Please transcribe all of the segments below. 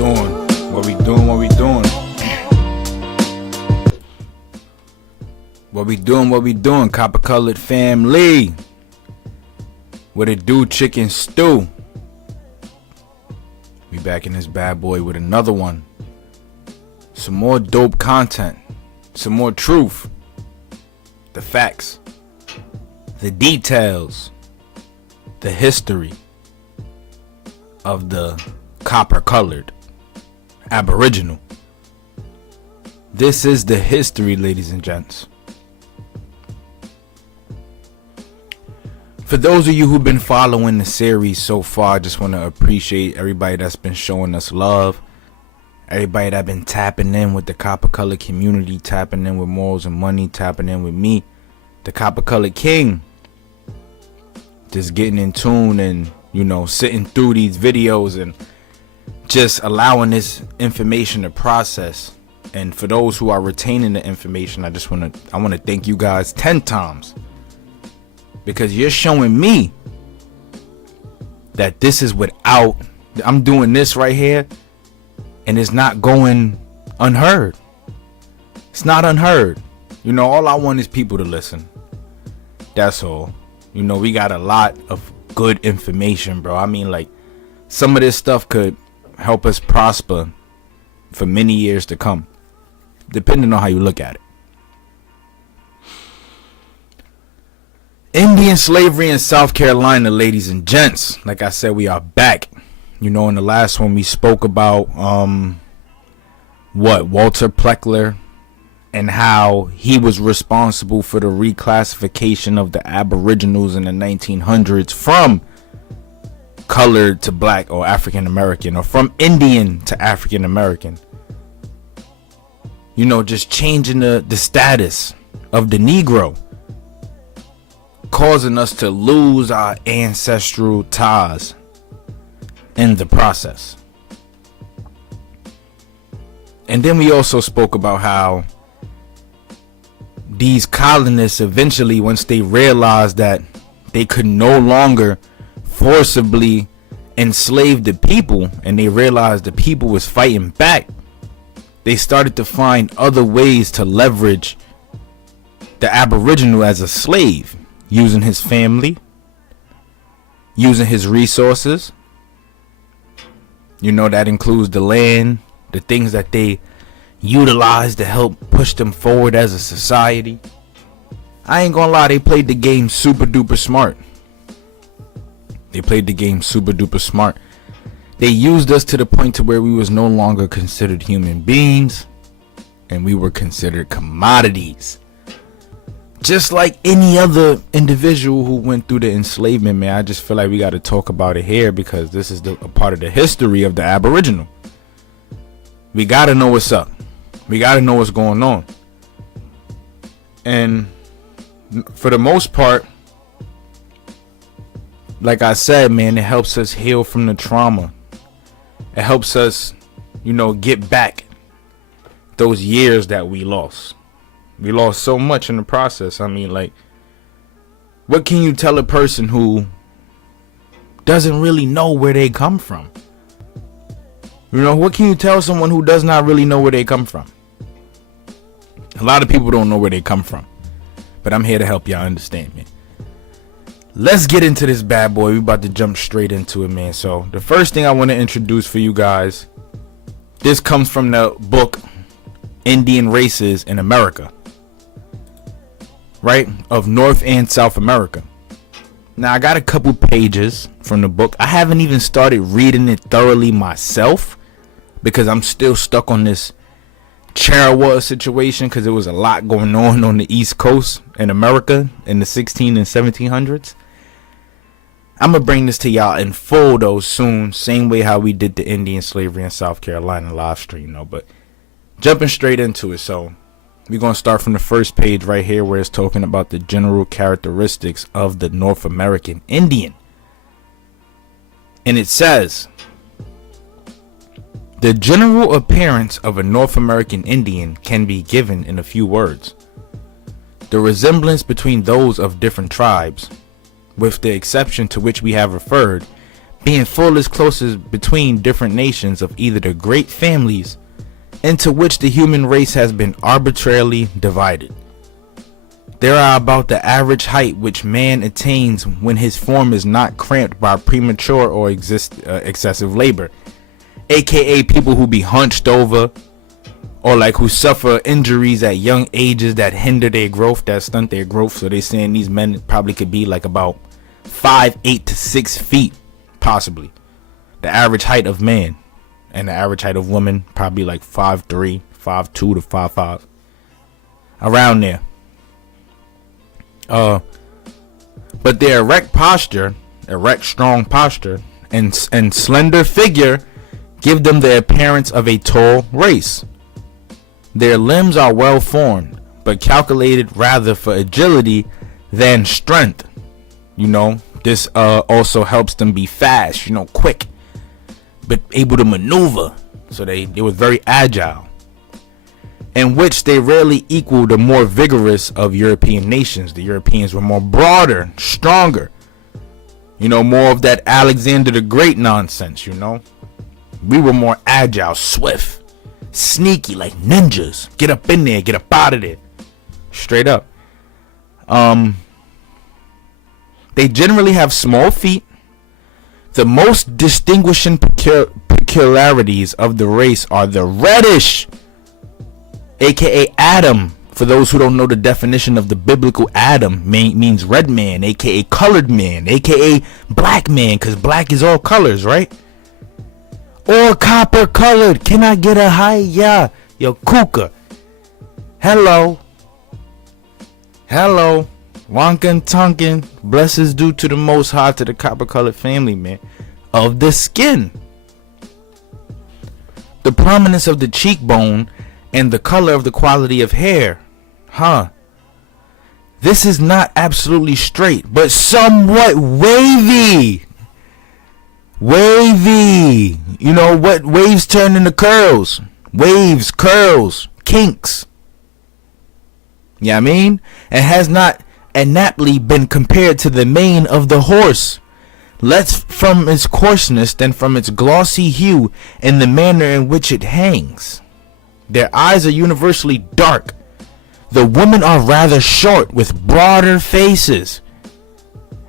doing? What we doing? What we doing? What we doing? What we doing? Copper Colored family. What it do? Chicken stew. We back in this bad boy with another one. Some more dope content. Some more truth. The facts. The details. The history of the copper colored Aboriginal. This is the history, ladies and gents. For those of you who've been following the series so far, I just want to appreciate everybody that's been showing us love. Everybody that been tapping in with the copper colored community, tapping in with Morals and Money, tapping in with me, the Copper Colored King. Just getting in tune and, you know, sitting through these videos and just allowing this information to process. And for those who are retaining the information, I want to thank you guys 10 times, because you're showing me that this is without, I'm doing this right here and it's not going unheard. It's not unheard. You know, all I want is people to listen. That's all. You know, we got a lot of good information, bro. I mean, like, some of this stuff could help us prosper for many years to come, depending on how you look at it. Indian slavery in South Carolina, ladies and gents. Like I said, we are back. You know, in the last one we spoke about Walter Pleckler and how he was responsible for the reclassification of the Aboriginals in the 1900s from colored to black or African American, or from Indian to African American. You know, just changing the status of the Negro, causing us to lose our ancestral ties in the process. And then we also spoke about how these colonists eventually, once they realized that they could no longer forcibly enslave the people, and they realized the people was fighting back, they started to find other ways to leverage the Aboriginal as a slave, using his family, using his resources. You know, that includes the land, the things that they utilize to help push them forward as a society. I ain't gonna lie, they played the game super duper smart. They played the game super duper smart. They used us to the point to where we was no longer considered human beings, and we were considered commodities. Just like any other individual who went through the enslavement, man. I just feel like we got to talk about it here, because this is a part of the history of the Aboriginal. We got to know what's up. We got to know what's going on. And for the most part, like I said, man, it helps us heal from the trauma. It helps us, you know, get back those years that we lost. We lost so much in the process. I mean, like, what can you tell a person who doesn't really know where they come from? You know, what can you tell someone who does not really know where they come from? A lot of people don't know where they come from, but I'm here to help y'all understand, man. Let's get into this bad boy. We about to jump straight into it, man. So the first thing I want to introduce for you guys, this comes from the book Indian Races in America, right, of North and South America. Now, I got a couple pages from the book. I haven't even started reading it thoroughly myself, because I'm still stuck on this Charawa situation, because there was a lot going on the East Coast in America in the 16 and 1700s. I'm going to bring this to y'all in full, though, soon. Same way how we did the Indian slavery in South Carolina live stream, though. But jumping straight into it. So we're going to start from the first page right here, where it's talking about the general characteristics of the North American Indian. And it says, the general appearance of a North American Indian can be given in a few words. The resemblance between those of different tribes, with the exception to which we have referred, being fullest closest between different nations of either the great families into which the human race has been arbitrarily divided. There are about the average height which man attains when his form is not cramped by premature or excessive labor, aka people who be hunched over, or like who suffer injuries at young ages that hinder their growth, that stunt their growth. So they saying these men probably could be like about 5'8" to 6 feet, possibly the average height of man, and the average height of woman probably like 5'3", 5'2" to 5'5", around there. But their erect strong posture and slender figure give them the appearance of a tall race. Their limbs are well formed, but calculated rather for agility than strength. This also helps them be fast, quick, but able to maneuver. So they were very agile, in which they rarely equal the more vigorous of European nations. The Europeans were more broader, stronger, more of that Alexander the Great nonsense. We were more agile, swift, sneaky, like ninjas. Get up in there, get up out of there, straight up. They generally have small feet. The most distinguishing peculiarities of the race are the reddish, aka Adam. For those who don't know the definition of the biblical Adam, means red man, aka colored man, aka black man, because black is all colors, right? Or copper colored. Can I get a hi? Yeah, yo, kuka. Hello. Wonkin Tonkin. Blessings due to the Most High, to the copper colored family, man, of the skin. The prominence of the cheekbone and the color of the quality of hair. This is not absolutely straight, but somewhat wavy. What waves turn into curls? Waves, curls, kinks. Yeah, I mean? It has not inaptly been compared to the mane of the horse, less from its coarseness than from its glossy hue and the manner in which it hangs. Their eyes are universally dark. The women are rather short, with broader faces,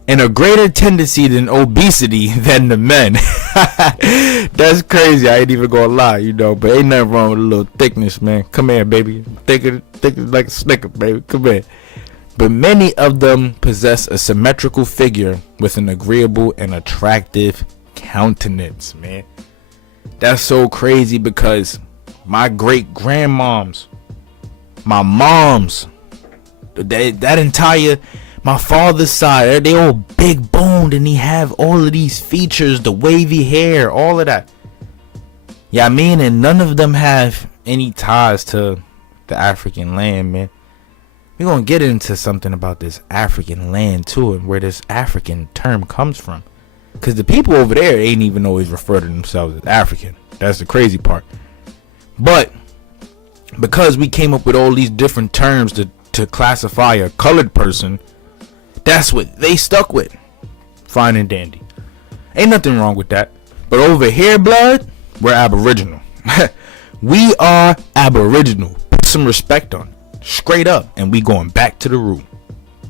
and a greater tendency than obesity than the men. That's crazy. I ain't even gonna lie, but ain't nothing wrong with a little thickness, man. Come here, baby. Thick like a Snicker, baby. Come here. But many of them possess a symmetrical figure with an agreeable and attractive countenance, man. That's so crazy, because my great grandmoms, my moms, that entire, my father's side, they all big boned, and he have all of these features, the wavy hair, all of that. Yeah, I mean, and none of them have any ties to the African land, man. We're gonna get into something about this African land too, and where this African term comes from, because the people over there ain't even always refer to themselves as African. That's the crazy part. But because we came up with all these different terms to classify a colored person, that's what they stuck with. Fine and dandy. Ain't nothing wrong with that. But over here, blood, we're Aboriginal. We are Aboriginal. Put some respect on it. Straight up. And we going back to the root.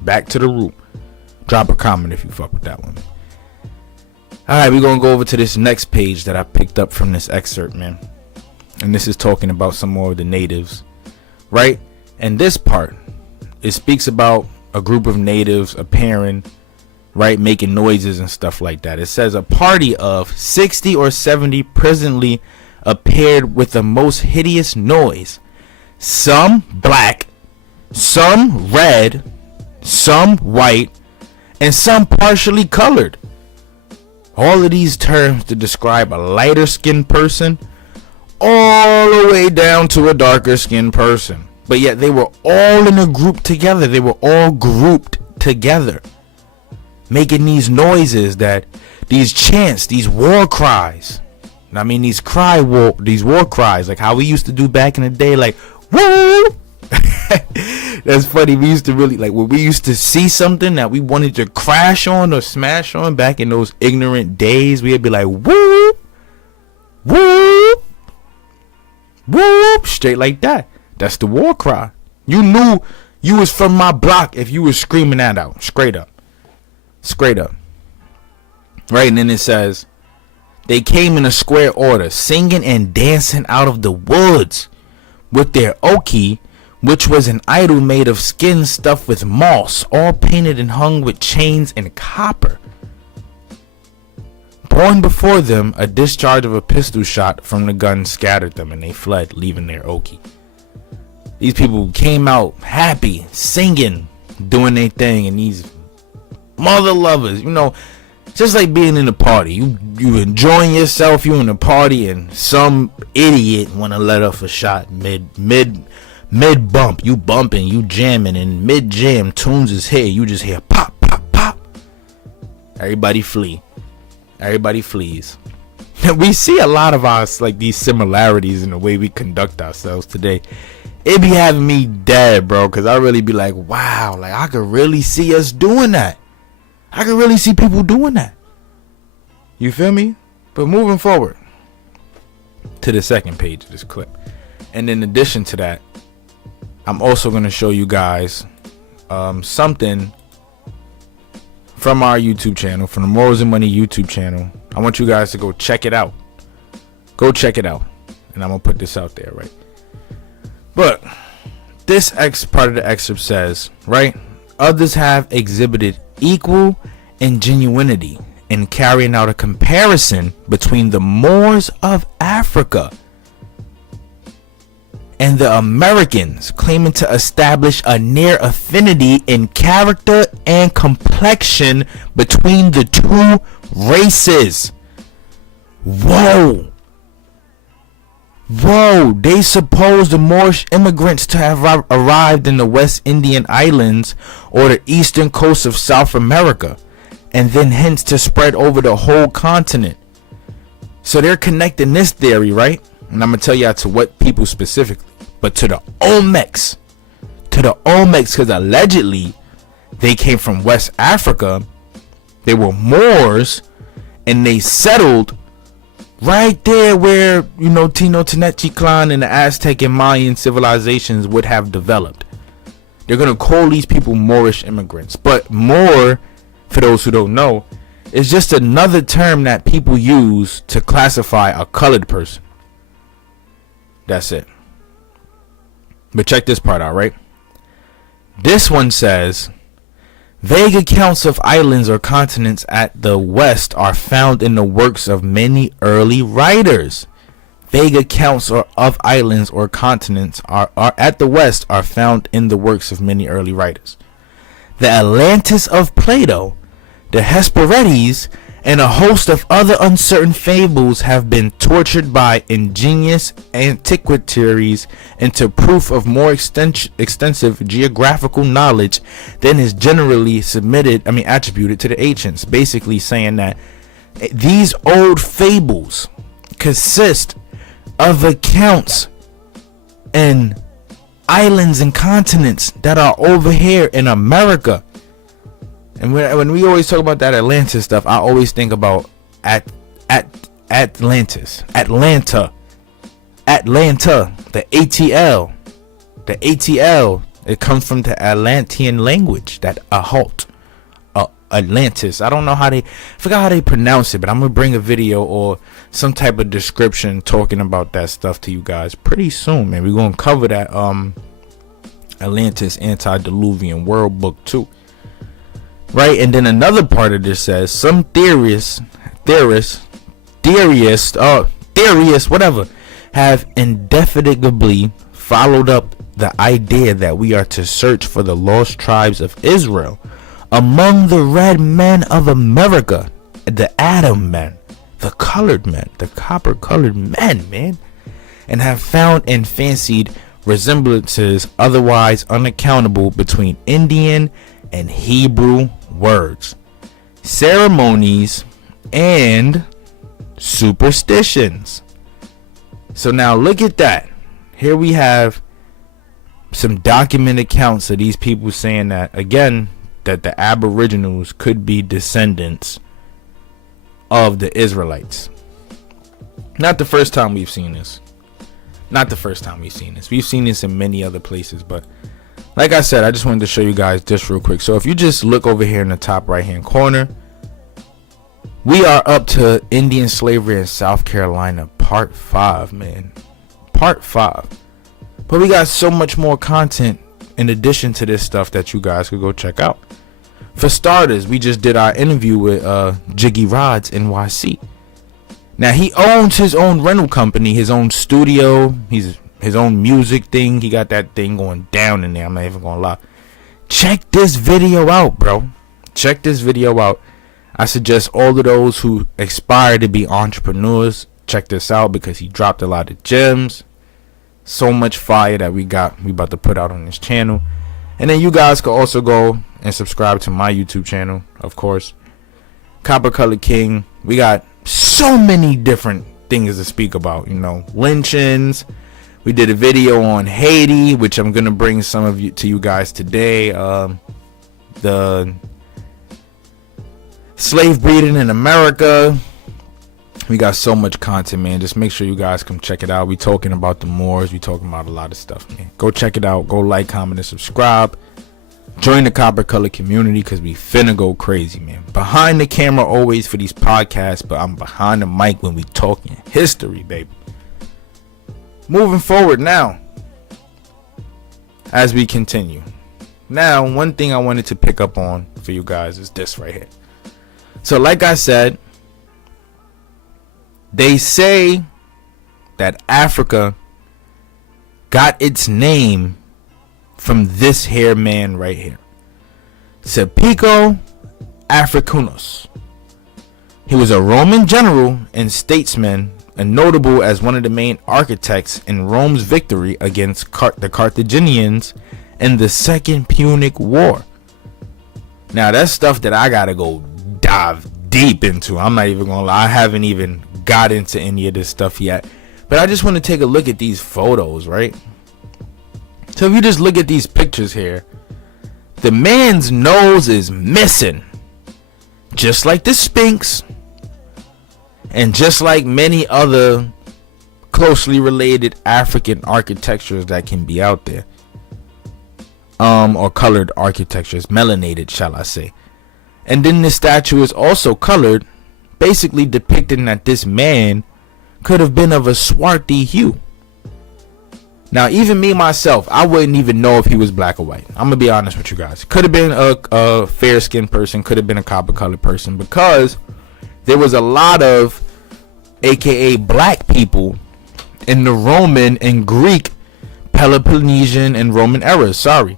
Back to the root. Drop a comment if you fuck with that one. Alright, we're going to go over to this next page that I picked up from this excerpt, man. And this is talking about some more of the natives, right? And this part, it speaks about a group of natives appearing, right, making noises and stuff like that. It says a party of 60 or 70 presently appeared with the most hideous noise. Some black, some red, some white, and some partially colored. All of these terms to describe a lighter skinned person, all the way down to a darker skinned person. But yet they were all in a group together. They were all grouped together, making these noises, these chants, these war cries. I mean, these war cries, like how we used to do back in the day, like woo. That's funny. We used to really, like, when we used to see something that we wanted to crash on or smash on back in those ignorant days, we'd be like, whoop, whoop, whoop, straight like that. That's the war cry. You knew you was from my block if you was screaming that out. Straight up. Straight up. Right, and then it says, they came in a square order, singing and dancing out of the woods with their oki, which was an idol made of skin stuffed with moss, all painted and hung with chains and copper. Born before them, a discharge of a pistol shot from the gun scattered them, and they fled, leaving their oki. These people came out happy, singing, doing their thing, and these mother lovers, just like being in a party. You enjoying yourself, you in a party, and some idiot want to let off a shot mid bump. You bumping, you jamming, and mid jam tunes is here. You just hear pop, pop, pop. Everybody flee. Everybody flees. We see a lot of us, like, these similarities in the way we conduct ourselves today. It be having me dead, bro, because I really be like, wow, like, I could really see us doing that. I could really see people doing that. You feel me? But moving forward to the second page of this clip. And in addition to that, I'm also going to show you guys something from our YouTube channel, from the Morals and Money YouTube channel. I want you guys to go check it out. Go check it out. And I'm going to put this out there, right? But this part of the excerpt says, right? Others have exhibited equal ingenuity in carrying out a comparison between the Moors of Africa and the Americans, claiming to establish a near affinity in character and complexion between the two races. Whoa. They suppose the Moorish immigrants to have arrived in the West Indian Islands or the eastern coast of South America, and then hence to spread over the whole continent. So they're connecting this theory, right? And I'm going to tell you to what people specifically, but to the Olmecs. To the Olmecs, because allegedly they came from West Africa. They were Moors, and they settled right there where, Tenochtitlan and the Aztec and Mayan civilizations would have developed. They're going to call these people Moorish immigrants. But Moor, for those who don't know, is just another term that people use to classify a colored person. That's it. But check this part out, right? This one says, vague accounts of islands or continents at the west are found in the works of many early writers. Vague accounts of islands or continents are at the west are found in the works of many early writers. The Atlantis of Plato, the Hesperides, and a host of other uncertain fables have been tortured by ingenious antiquaries into proof of more extensive geographical knowledge than is generally attributed to the ancients. Basically saying that these old fables consist of accounts and islands and continents that are over here in America. And when we always talk about that Atlantis stuff, I always think about Atlantis, Atlanta, the ATL. The ATL, it comes from the Atlantean language, that Atlantis. I don't know forgot how they pronounce it, but I'm going to bring a video or some type of description talking about that stuff to you guys pretty soon, man. We're going to cover that Atlantis Antediluvian World Book 2. Right, and then another part of this says some theorists, whatever, have indefatigably followed up the idea that we are to search for the lost tribes of Israel among the red men of America, the Adam men, the colored men, the copper colored men, man, and have found and fancied resemblances otherwise unaccountable between Indian and Hebrew words, ceremonies, and superstitions. So now look at that. Here we have some documented accounts of these people saying that, again, that the Aboriginals could be descendants of the Israelites. Not the first time we've seen this. We've seen this in many other places, but like I said, I just wanted to show you guys this real quick. So if you just look over here in the top right hand corner, we are up to Indian slavery in South Carolina, part 5, man. Part 5. But we got so much more content in addition to this stuff that you guys could go check out. For starters, we just did our interview with Jiggy Rods NYC. Now, he owns his own rental company, his own studio, his own music thing. He got that thing going down in there. I'm not even gonna lie. Check this video out, bro. Check this video out. I suggest all of those who aspire to be entrepreneurs, check this out, because he dropped a lot of gems. So much fire that we about to put out on this channel. And then you guys can also go and subscribe to my YouTube channel, of course. Copper Color King. We got so many different things to speak about, you know, lynchings. We did a video on Haiti, which I'm gonna bring some of you to you guys today. The slave breeding in America. We got so much content, man. Just make sure you guys come check it out. We talking about the Moors. We talking about a lot of stuff, man. Go check it out. Go like, comment, and subscribe. Join the Copper Color community, because we finna go crazy, man. Behind the camera always for these podcasts, but I'm behind the mic when we talking history, baby. Moving forward now, as we continue. Now, one thing I wanted to pick up on for you guys is this right here. So like I said, they say that Africa got its name from this here man right here, Pico Africanus. He was a Roman general and statesman, and notable as one of the main architects in Rome's victory against the Carthaginians in the Second Punic War. Now that's stuff that I gotta go dive deep into. I'm not even gonna lie, I haven't even got into any of this stuff yet, but I just want to take a look at these photos, right? So if you just look at these pictures here, the man's nose is missing, just like the Sphinx, and just like many other closely related African architectures that can be out there, or colored architectures, melanated, shall I say. And then the statue is also colored, basically depicting that this man could have been of a swarthy hue. Now, even me myself, I wouldn't even know if he was black or white. I'm gonna be honest with you guys. Could have been a fair-skinned person, could have been a copper-colored person, because there was a lot of aka black people in the Roman and Greek, Peloponnesian and Roman eras. Sorry.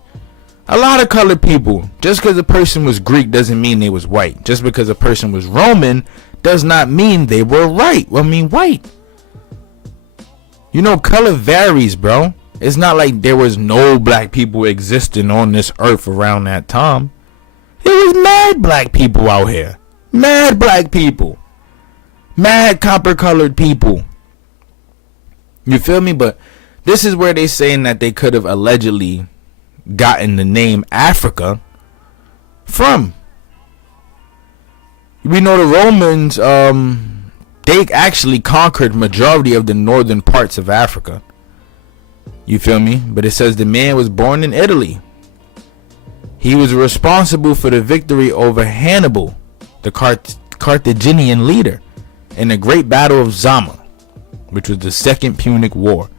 A lot of colored people. Just because a person was Greek doesn't mean they was white. Just because a person was Roman does not mean they were white. You know, color varies, bro. It's not like there was no black people existing on this earth around that time. There was mad black people out here. Mad black people. Mad copper colored people. You feel me? But this is where they saying that they could have allegedly gotten the name Africa from. We know the Romans, they actually conquered majority of the northern parts of Africa. You feel me? But it says the man was born in Italy. He was responsible for the victory over Hannibal, the Carthaginian leader, in the Great Battle of Zama, which was the Second Punic War.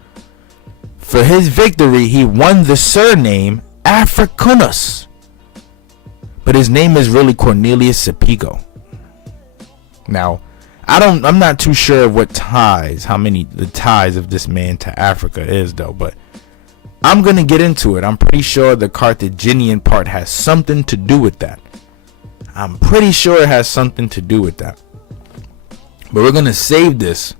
For his victory, he won the surname Africanus, but his name is really Cornelius Pico. Now, I'm not too sure of how many the ties of this man to Africa is though, but I'm gonna get into it. I'm pretty sure the Carthaginian part has something to do with that. I'm pretty sure it has something to do with that. But we're gonna save this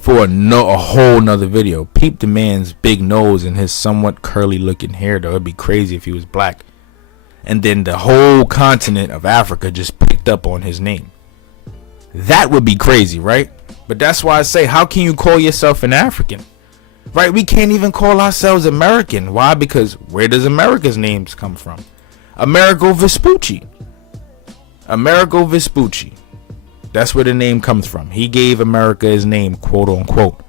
for a whole nother video. Peep the man's big nose and his somewhat curly looking hair though. It'd be crazy if he was black. And then the whole continent of Africa just picked up on his name. That would be crazy, right? But that's why I say, how can you call yourself an African? right? We can't even call ourselves American. Why? Because where does America's names come from? Amerigo Vespucci. Amerigo Vespucci. That's where the name comes from. He gave America his name, quote unquote.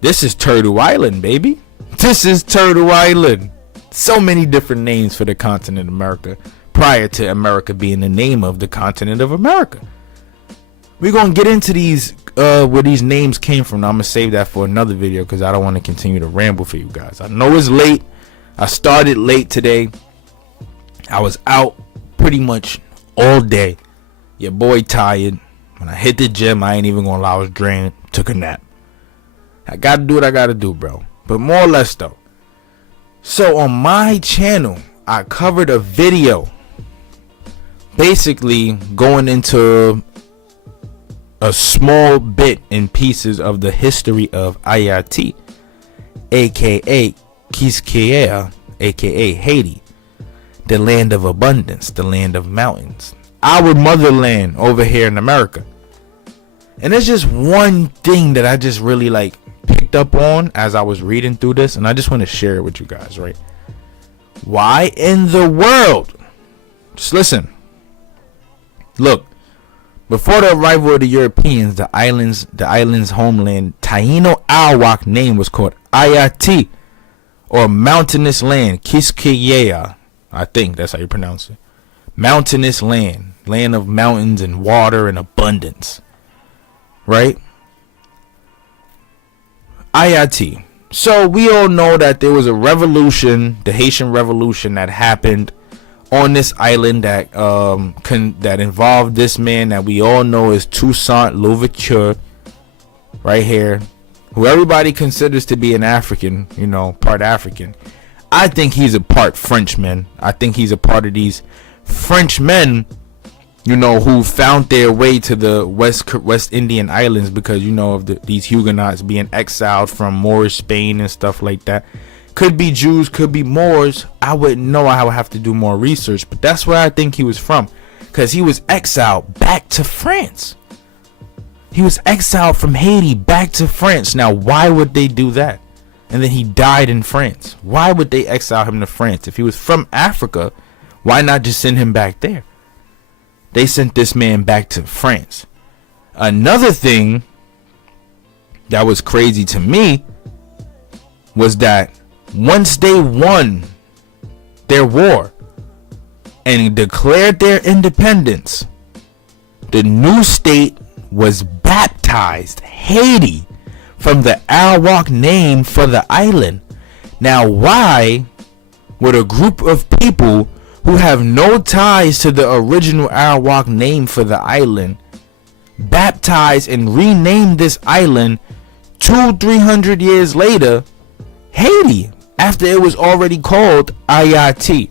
This is Turtle Island, baby. This is Turtle Island. So many different names for the continent of America prior to America being the name of the continent of America. We're going to get into these, where these names came from. Now, I'm going to save that for another video because I don't want to continue to ramble for you guys. I know it's late. I started late today. I was out pretty much all day. Your boy tired. When I hit the gym, I ain't even going to lie, I was drained. Took a nap. I got to do what I got to do, bro. But more or less, though. So, on my channel, I covered a video basically going into a small bit in pieces of the history of Ayati, aka Quisqueya, aka Haiti, the land of abundance, the land of mountains, our motherland over here in America. And there's just one thing that I just really picked up on as I was reading through this, and I just want to share it with you guys, right? Why in the world? Just listen. Look, before the arrival of the Europeans, the island's homeland, Taino Arawak name was called Ayati, or mountainous land, Quisqueya. I think that's how you pronounce it. Mountainous land, land of mountains and water and abundance, right? Ayati. So we all know that there was a revolution, the Haitian Revolution, that happened on this island that that involved this man that we all know is Toussaint Louverture, right here, who everybody considers to be an African, part African. I think he's a part Frenchman. I think he's a part of these Frenchmen, who found their way to the West Indian Islands because, of these Huguenots being exiled from Moorish Spain and stuff like that. Could be Jews, could be Moors. I wouldn't know. I would have to do more research. But that's where I think he was from, because he was exiled back to France. He was exiled from Haiti back to France. Now, why would they do that? And then he died in France. Why would they exile him to France? If he was from Africa, why not just send him back there? They sent this man back to France. Another thing that was crazy to me was that once they won their war and declared their independence, the new state was baptized Haiti from the Arawak name for the island. Now, why would a group of people who have no ties to the original Arawak name for the island baptize and rename this island 200-300 years later Haiti, after it was already called Ayati?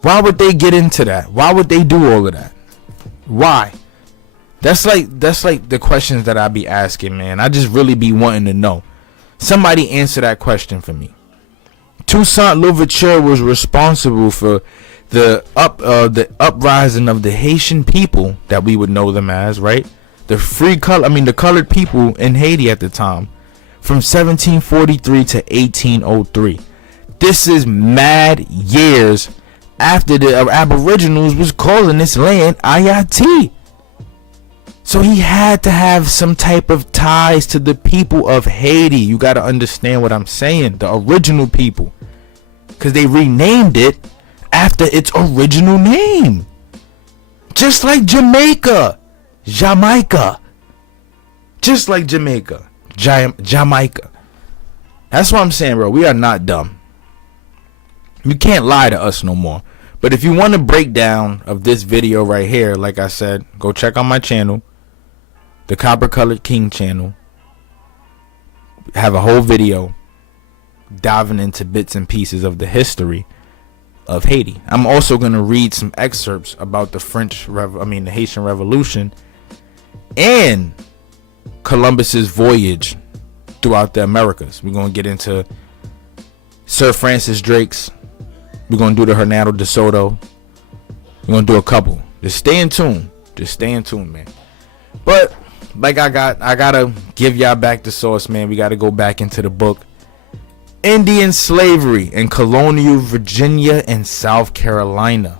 Why would they get into that? Why would they do all of that? Why? That's like the questions that I be asking, man. I just really be wanting to know. Somebody answer that question for me. Toussaint Louverture was responsible for the uprising of the Haitian people that we would know them as, right? The colored people in Haiti at the time, from 1743 to 1803. This is mad years after the Aboriginals was calling this land Ayati. So he had to have some type of ties to the people of Haiti. You got to understand what I'm saying. The original people. Because they renamed it after its original name. Just like Jamaica. Jamaica. Just like Jamaica. Jamaica. That's what I'm saying, bro. We are not dumb. You can't lie to us no more. But if you want a breakdown of this video right here, like I said, go check out my channel, the Copper Colored King channel. Have a whole video diving into bits and pieces of the history of Haiti. I'm also going to read some excerpts about the the Haitian Revolution and Columbus's voyage throughout the Americas. We're going to get into Sir Francis Drake's. We're going to do the Hernando de Soto. We're going to do a couple. Just stay in tune. Man. But like I gotta give y'all back the source, man. We gotta go back into the book. Indian slavery in colonial Virginia and South Carolina.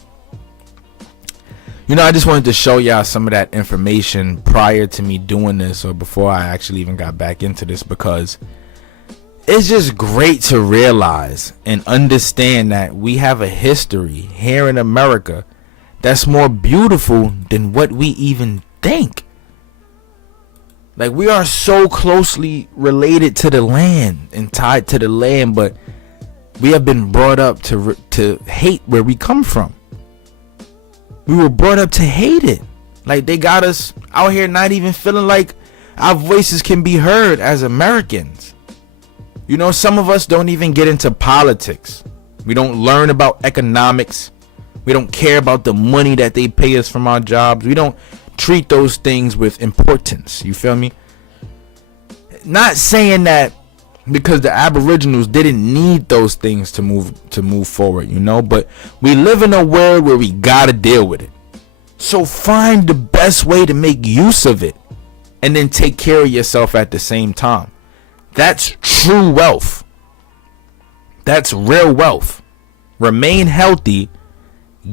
You know, I just wanted to show y'all some of that information prior to me doing this, or before I actually even got back into this, because it's just great to realize and understand that we have a history here in America that's more beautiful than what we even think. Like, we are so closely related to the land and tied to the land, but we have been brought up to hate where we come from. We were brought up to hate it. Like, they got us out here not even feeling like our voices can be heard as Americans. You know, some of us don't even get into politics. We don't learn about economics. We don't care about the money that they pay us from our jobs. We don't treat those things with importance. You feel me? Not saying that because the Aboriginals didn't need those things to move forward, you know, but we live in a world where we gotta deal with it. So find the best way to make use of it, and then take care of yourself at the same time. That's true wealth. That's real wealth. Remain healthy,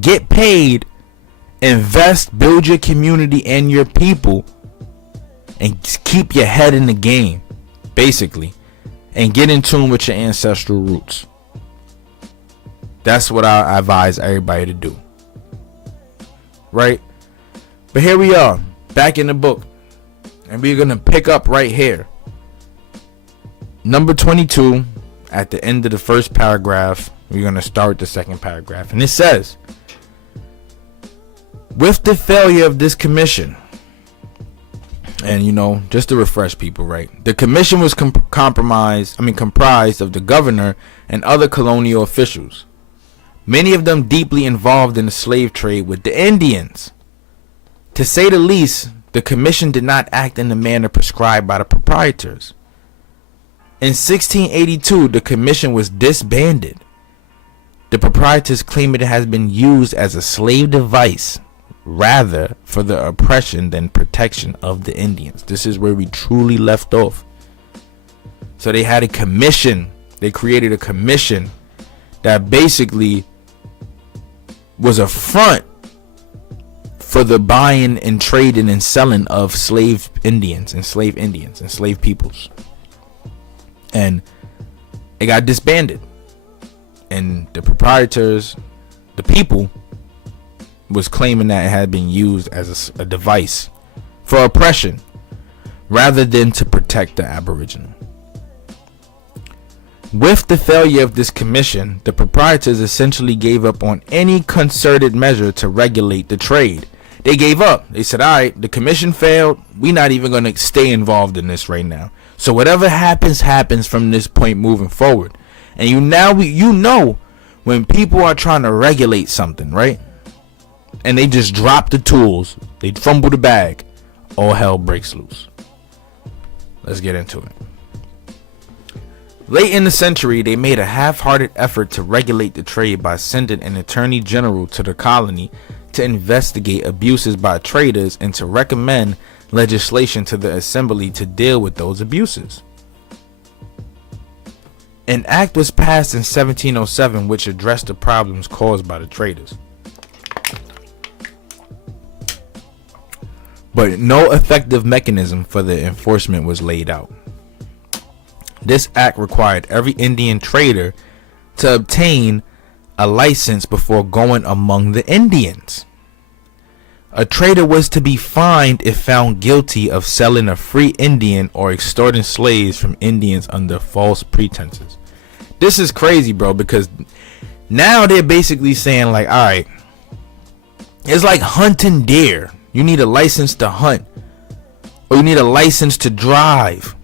get paid, invest, build your community and your people, and keep your head in the game, basically, and get in tune with your ancestral roots. That's what I advise everybody to do, right? But here we are, back in the book, and we're gonna pick up right here, number 22. At the end of the first paragraph, we're gonna start the second paragraph, and it says, with the failure of this commission, and you know, just to refresh people, right? The commission was comprised of the governor and other colonial officials, many of them deeply involved in the slave trade with the Indians. To say the least, the commission did not act in the manner prescribed by the proprietors. In 1682, the commission was disbanded. The proprietors claim it has been used as a slave device rather for the oppression than protection of the Indians. This is where we truly left off. So they had a commission. They created a commission that basically was a front for the buying and trading and selling of slave Indians and slave peoples. And it got disbanded. And the proprietors, the people, was claiming that it had been used as a device for oppression rather than to protect the Aboriginal. With the failure of this commission, the proprietors essentially gave up on any concerted measure to regulate the trade. They gave up. They said, all right, the commission failed. We're not even going to stay involved in this right now. So whatever happens from this point moving forward. And you know when people are trying to regulate something, right? And they just drop the tools, they fumble the bag, all hell breaks loose. Let's get into it. Late in the century, they made a half-hearted effort to regulate the trade by sending an attorney general to the colony to investigate abuses by traders and to recommend legislation to the assembly to deal with those abuses. An act was passed in 1707 which addressed the problems caused by the traders. But no effective mechanism for the enforcement was laid out. This act required every Indian trader to obtain a license before going among the Indians. A trader was to be fined if found guilty of selling a free Indian or extorting slaves from Indians under false pretenses. This is crazy, bro, because now they're basically saying like, all right, it's like hunting deer. You need a license to hunt, or you need a license to drive.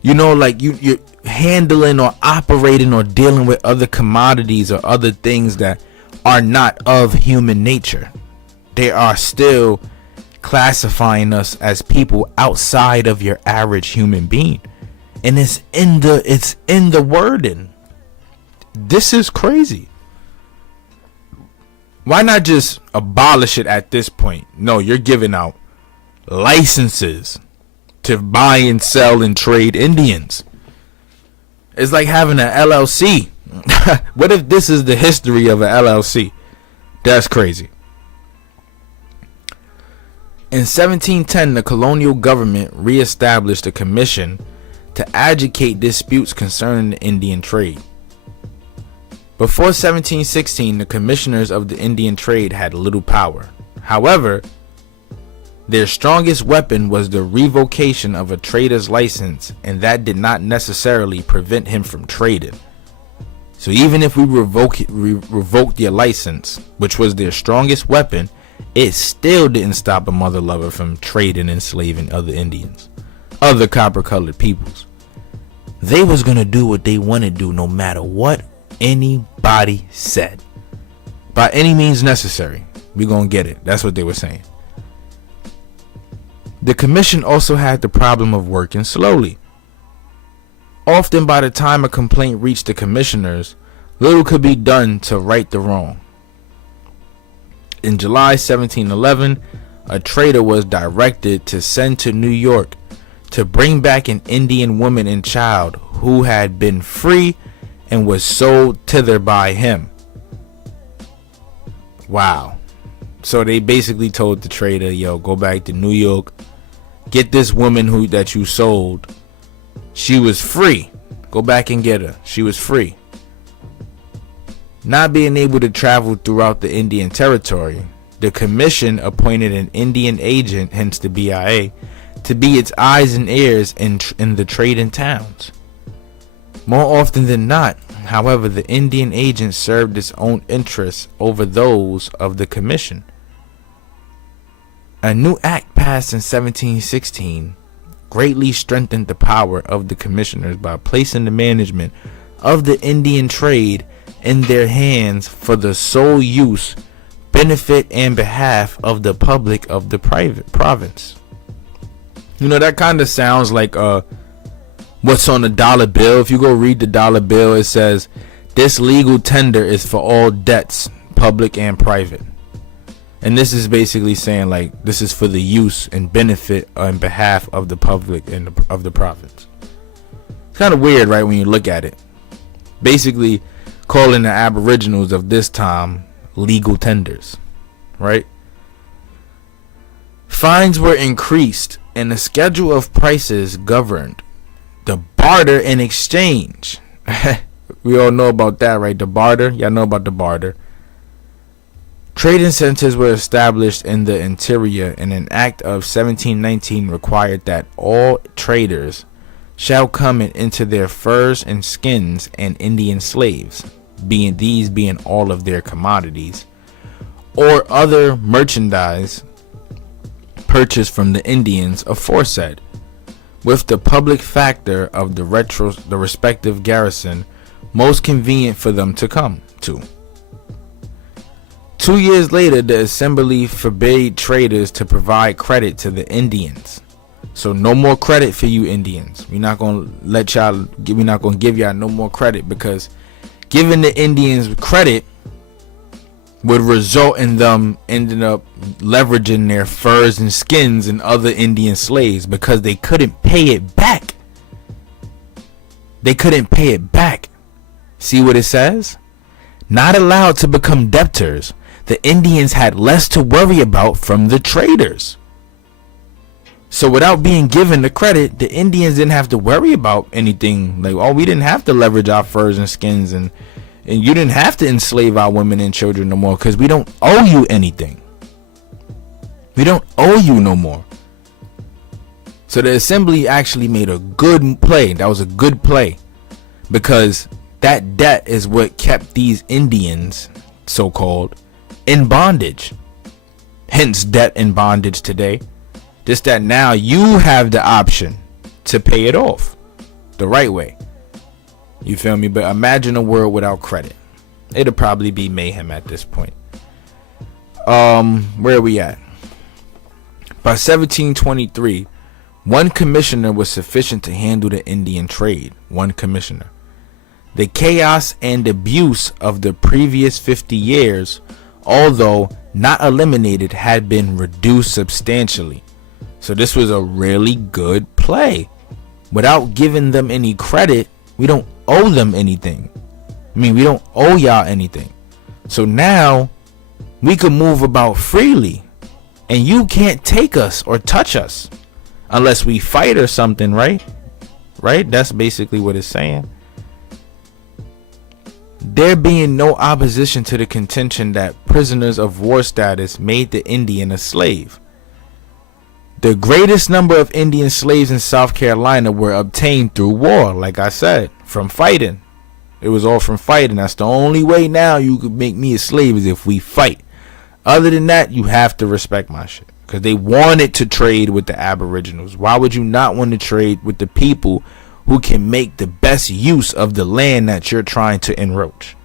You know, like you're handling or operating or dealing with other commodities or other things that are not of human nature. They are still classifying us as people outside of your average human being, and it's in the wording. This is crazy. Why not just abolish it at this point? No, you're giving out licenses to buy and sell and trade Indians. It's like having an LLC. What if this is the history of an LLC? That's crazy. In 1710, the colonial government reestablished a commission to adjudicate disputes concerning the Indian trade. Before 1716, the commissioners of the Indian trade had little power. However, their strongest weapon was the revocation of a trader's license, and that did not necessarily prevent him from trading. So even if we revoked their license, which was their strongest weapon, it still didn't stop a mother lover from trading and enslaving other Indians, other copper-colored peoples. They was gonna do what they want to do, no matter what anybody said. By any means necessary, we gonna get it. That's what they were saying. The commission also had the problem of working slowly. Often by the time a complaint reached the commissioners, little could be done to right the wrong. In July 1711, a trader was directed to send to New York to bring back an Indian woman and child who had been free and was sold thither by him. Wow. So they basically told the trader, yo, go back to New York, get this woman that you sold. She was free. Go back and get her. She was free. Not being able to travel throughout the Indian territory, the commission appointed an Indian agent, hence the BIA, to be its eyes and ears in the trading towns. More often than not, however, the Indian agent served its own interests over those of the commission. A new act passed in 1716 greatly strengthened the power of the commissioners by placing the management of the Indian trade in their hands for the sole use, benefit, and behalf of the public of the private province. You know, that kind of sounds like what's on the dollar bill. If you go read the dollar bill, it says this legal tender is for all debts, public and private. And this is basically saying, like, this is for the use and benefit on behalf of the public and of the province. It's kind of weird, right, when you look at it. Basically calling the aboriginals of this time legal tenders, right? Fines were increased and the schedule of prices governed. The barter and exchange. We all know about that, right? The barter. Y'all know about the barter. Trading centers were established in the interior, and an act of 1719 required that all traders shall come into their furs and skins and Indian slaves, being all of their commodities, or other merchandise purchased from the Indians aforesaid, with the public factor of the respective garrison most convenient for them to come to. 2 years later, the assembly forbade traders to provide credit to the Indians. So no more credit for you Indians. We're not gonna give y'all no more credit, because giving the Indians credit would result in them ending up leveraging their furs and skins and other Indian slaves, because they couldn't pay it back. They couldn't pay it back. See what it says? Not allowed to become debtors. The Indians had less to worry about from the traders. So without being given the credit, the Indians didn't have to worry about anything. Like, oh, we didn't have to leverage our furs and skins, and you didn't have to enslave our women and children no more, because we don't owe you anything. We don't owe you no more. So the assembly actually made a good play. That was a good play, because that debt is what kept these Indians, so-called, in bondage. Hence debt and bondage today. Just that now you have the option to pay it off the right way. You feel me? But imagine a world without credit. It'll probably be mayhem at this point. Where are we at? By 1723, one commissioner was sufficient to handle the Indian trade. One commissioner. The chaos and abuse of the previous 50 years, although not eliminated, had been reduced substantially. So this was a really good play. Without giving them any credit, we don't owe them anything. I mean, we don't owe y'all anything. So now we can move about freely, and you can't take us or touch us unless we fight or something, right? Right? That's basically what it's saying. There being no opposition to the contention that prisoners of war status made the Indian a slave. The greatest number of Indian slaves in South Carolina were obtained through war, like I said, from fighting. It was all from fighting. That's the only way now you could make me a slave, is if we fight. Other than that, you have to respect my shit. Because they wanted to trade with the Aboriginals. Why would you not want to trade with the people who can make the best use of the land that you're trying to enroach?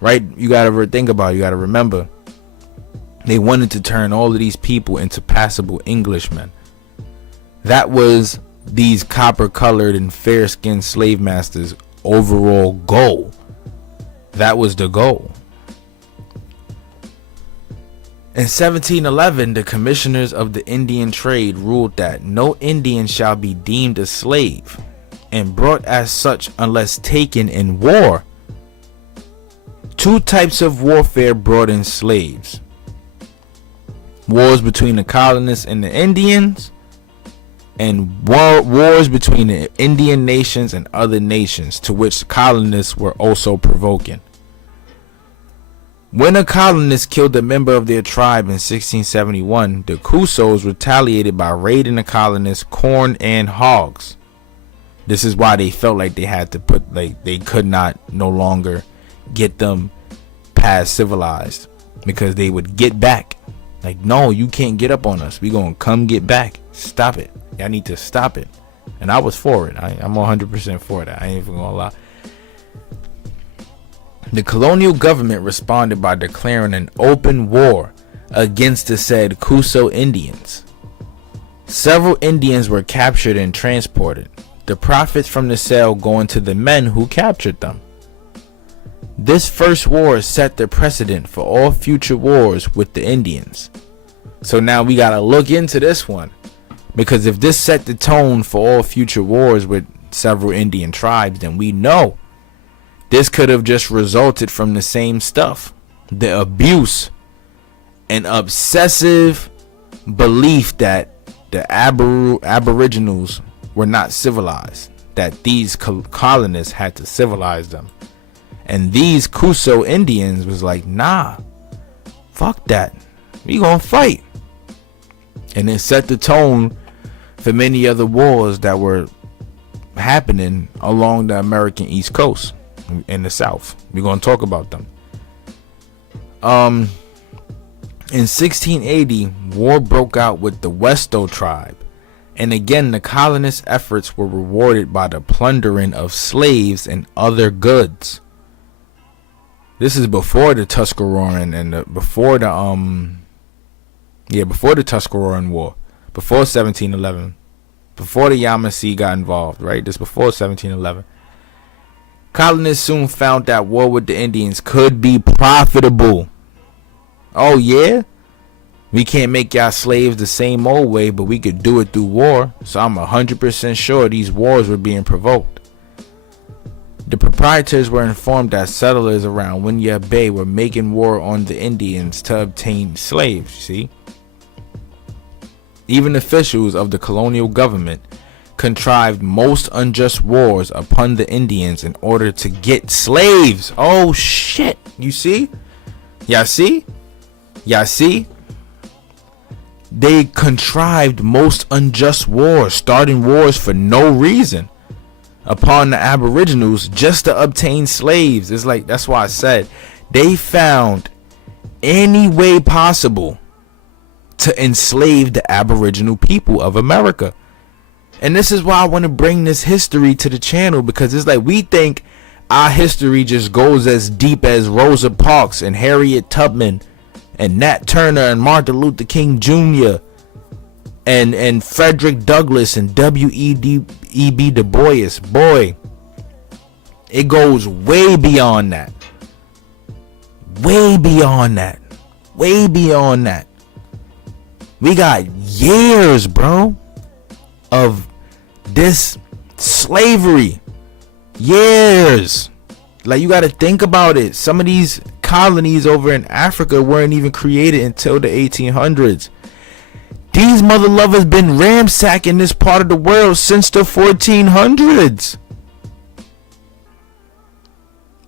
Right? You got to think about it. You got to remember, they wanted to turn all of these people into passable Englishmen. That was these copper-colored and fair-skinned slave masters' overall goal. That was the goal. In 1711, the commissioners of the Indian trade ruled that no Indian shall be deemed a slave and brought as such unless taken in war. Two types of warfare brought in slaves: wars between the colonists and the Indians, and wars between the Indian nations and other nations, to which the colonists were also provoking. When a colonist killed a member of their tribe in 1671, the Crusoes retaliated by raiding the colonists' corn and hogs. This is why they felt like they had to they could not no longer get them past civilized, because they would get back. Like, no, you can't get up on us. We gonna come get back. Stop it. Y'all need to stop it. And I was for it. I'm 100% for that. I ain't even gonna lie. The colonial government responded by declaring an open war against the said Crusoe Indians. Several Indians were captured and transported, the profits from the sale going to the men who captured them. This first war set the precedent for all future wars with the Indians. So now we gotta look into this one, because if this set the tone for all future wars with several Indian tribes, then we know this could have just resulted from the same stuff. The abuse and obsessive belief that the Aboriginals were not civilized, that these colonists had to civilize them. And these Crusoe Indians was like, nah, fuck that. We gonna fight. And it set the tone for many other wars that were happening along the American East Coast in the South. We're going to talk about them. In 1680, war broke out with the Westo tribe. And again, the colonists' efforts were rewarded by the plundering of slaves and other goods. This is before the Tuscaroran and before the Tuscaroran War, before 1711, before the Yamasee got involved, right? This before 1711. Colonists soon found that war with the Indians could be profitable. Oh yeah? We can't make y'all slaves the same old way, but we could do it through war. So I'm 100% sure these wars were being provoked. The proprietors were informed that settlers around Winyah Bay were making war on the Indians to obtain slaves, see? Even officials of the colonial government contrived most unjust wars upon the Indians in order to get slaves. Oh shit. You see? Y'all see? Y'all see? They contrived most unjust wars, starting wars for no reason upon the Aboriginals just to obtain slaves. It's like, that's why I said they found any way possible to enslave the Aboriginal people of America. And this is why I want to bring this history to the channel, because it's like we think our history just goes as deep as Rosa Parks and Harriet Tubman and Nat Turner and Martin Luther King Jr. and Frederick Douglass and W.E.B. Du Bois. Boy, it goes way beyond that. Way beyond that. Way beyond that. We got years, bro, of this slavery. Years. Like, you got to think about it. Some of these colonies over in Africa weren't even created until the 1800s. These mother lovers been ransacking this part of the world since the 1400s.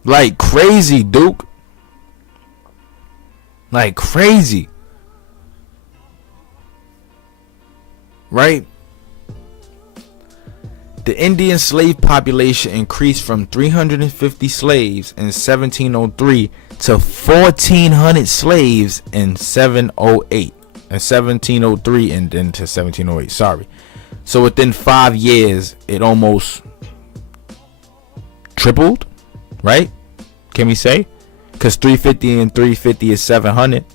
Like crazy, Duke. Like crazy. Right? The Indian slave population increased from 350 slaves in 1703 to 1,400 slaves in 708. In 1703 and then to 1708. Sorry. So within 5 years, it almost tripled, right? Can we say? Because 350 and 350 is 700.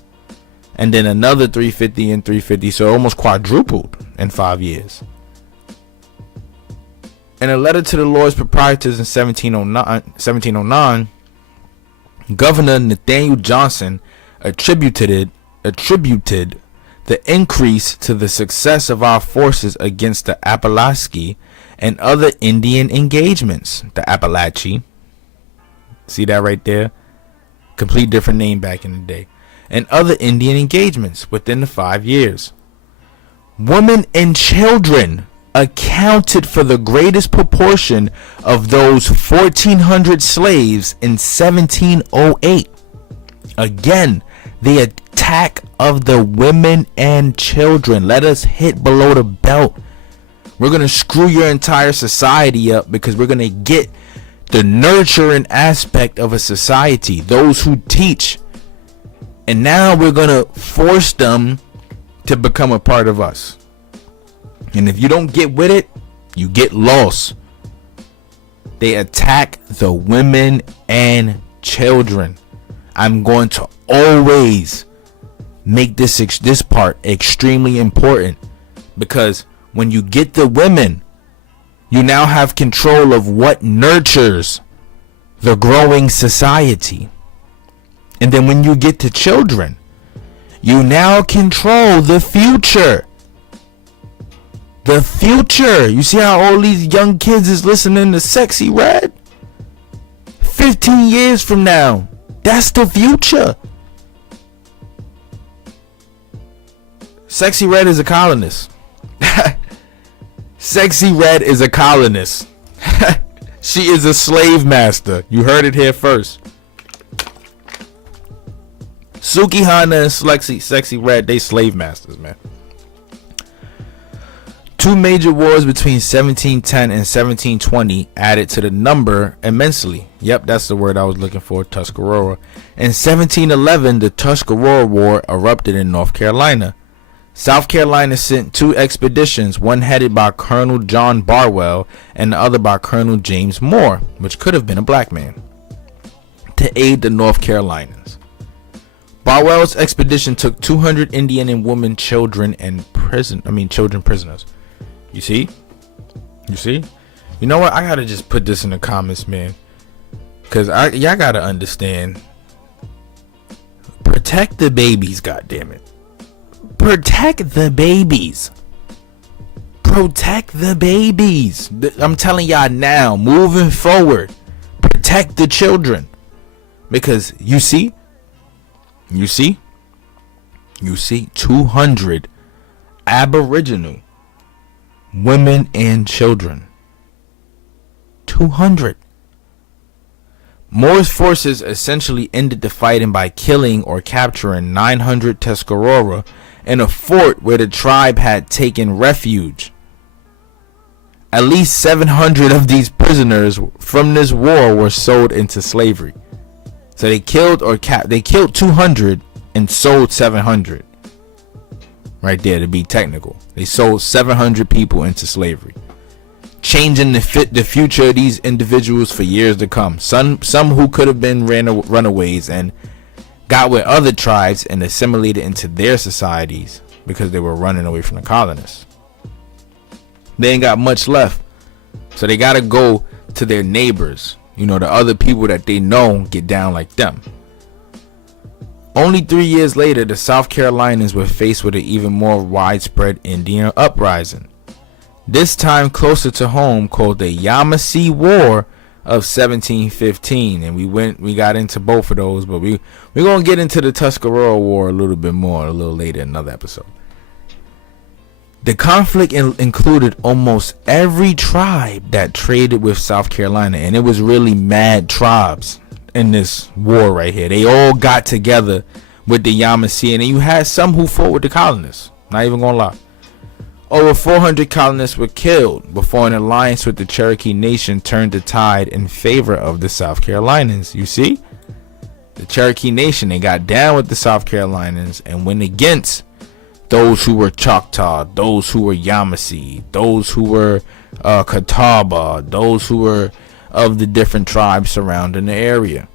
And then another 350 and 350. So almost quadrupled in 5 years. In a letter to the Lords Proprietors in 1709, Governor Nathaniel Johnson attributed the increase to the success of our forces against the Appalachian and other Indian engagements. The Appalachian. See that right there? Complete different name back in the day. And other Indian engagements within the 5 years. Women and children accounted for the greatest proportion of those 1,400 slaves in 1708. Again, the attack of the women and children. Let us hit below the belt. We're going to screw your entire society up because we're going to get the nurturing aspect of a society, those who teach. And now we're going to force them to become a part of us. And if you don't get with it, you get lost. They attack the women and children. I'm going to always make this part extremely important, because when you get the women, you now have control of what nurtures the growing society. And then when you get to children, you now control the future. The future. You see how all these young kids is listening to Sexy Red? 15 years from now, that's the future. Sexy Red is a colonist. Sexy Red is a colonist. She is a slave master. You heard it here first. Suki Hana and Sexy Red, they slave masters, man. Two major wars between 1710 and 1720 added to the number immensely. Yep, that's the word I was looking for, Tuscarora. In 1711, the Tuscarora War erupted in North Carolina. South Carolina sent 2 expeditions, one headed by Colonel John Barwell and the other by Colonel James Moore, which could have been a black man, to aid the North Carolinians. Barwell's expedition took 200 Indian and women, children prisoners. You see? You know what? I gotta just put this in the comments, man, because y'all gotta understand. Protect the babies, goddammit. Protect the babies. Protect the babies. I'm telling y'all now, moving forward, protect the children. Because you see 200 Aboriginal women and children. 200. Moore's forces essentially ended the fighting by killing or capturing 900 Tuscarora in a fort where the tribe had taken refuge. At least 700 of these prisoners from this war were sold into slavery. So they killed 200 and sold 700. Right there, to be technical. They sold 700 people into slavery, changing the future of these individuals for years to come. Some who could have been runaways and got with other tribes and assimilated into their societies because they were running away from the colonists. They ain't got much left, so they gotta go to their neighbors, the other people that they know get down like them. Only 3 years later, the South Carolinians were faced with an even more widespread Indian uprising. This time closer to home, called the Yamasee War of 1715, and we got into both of those, but we're gonna get into the Tuscarora War a little bit more a little later in another episode. The conflict included almost every tribe that traded with South Carolina, and it was really mad tribes in this war right here. They all got together with the Yamasee, and you had some who fought with the colonists. Not even gonna lie. Over 400 colonists were killed before an alliance with the Cherokee Nation turned the tide in favor of the South Carolinians. You see? The Cherokee Nation, they got down with the South Carolinians and went against those who were Choctaw, those who were Yamasee, those who were Catawba, those who were of the different tribes surrounding the area.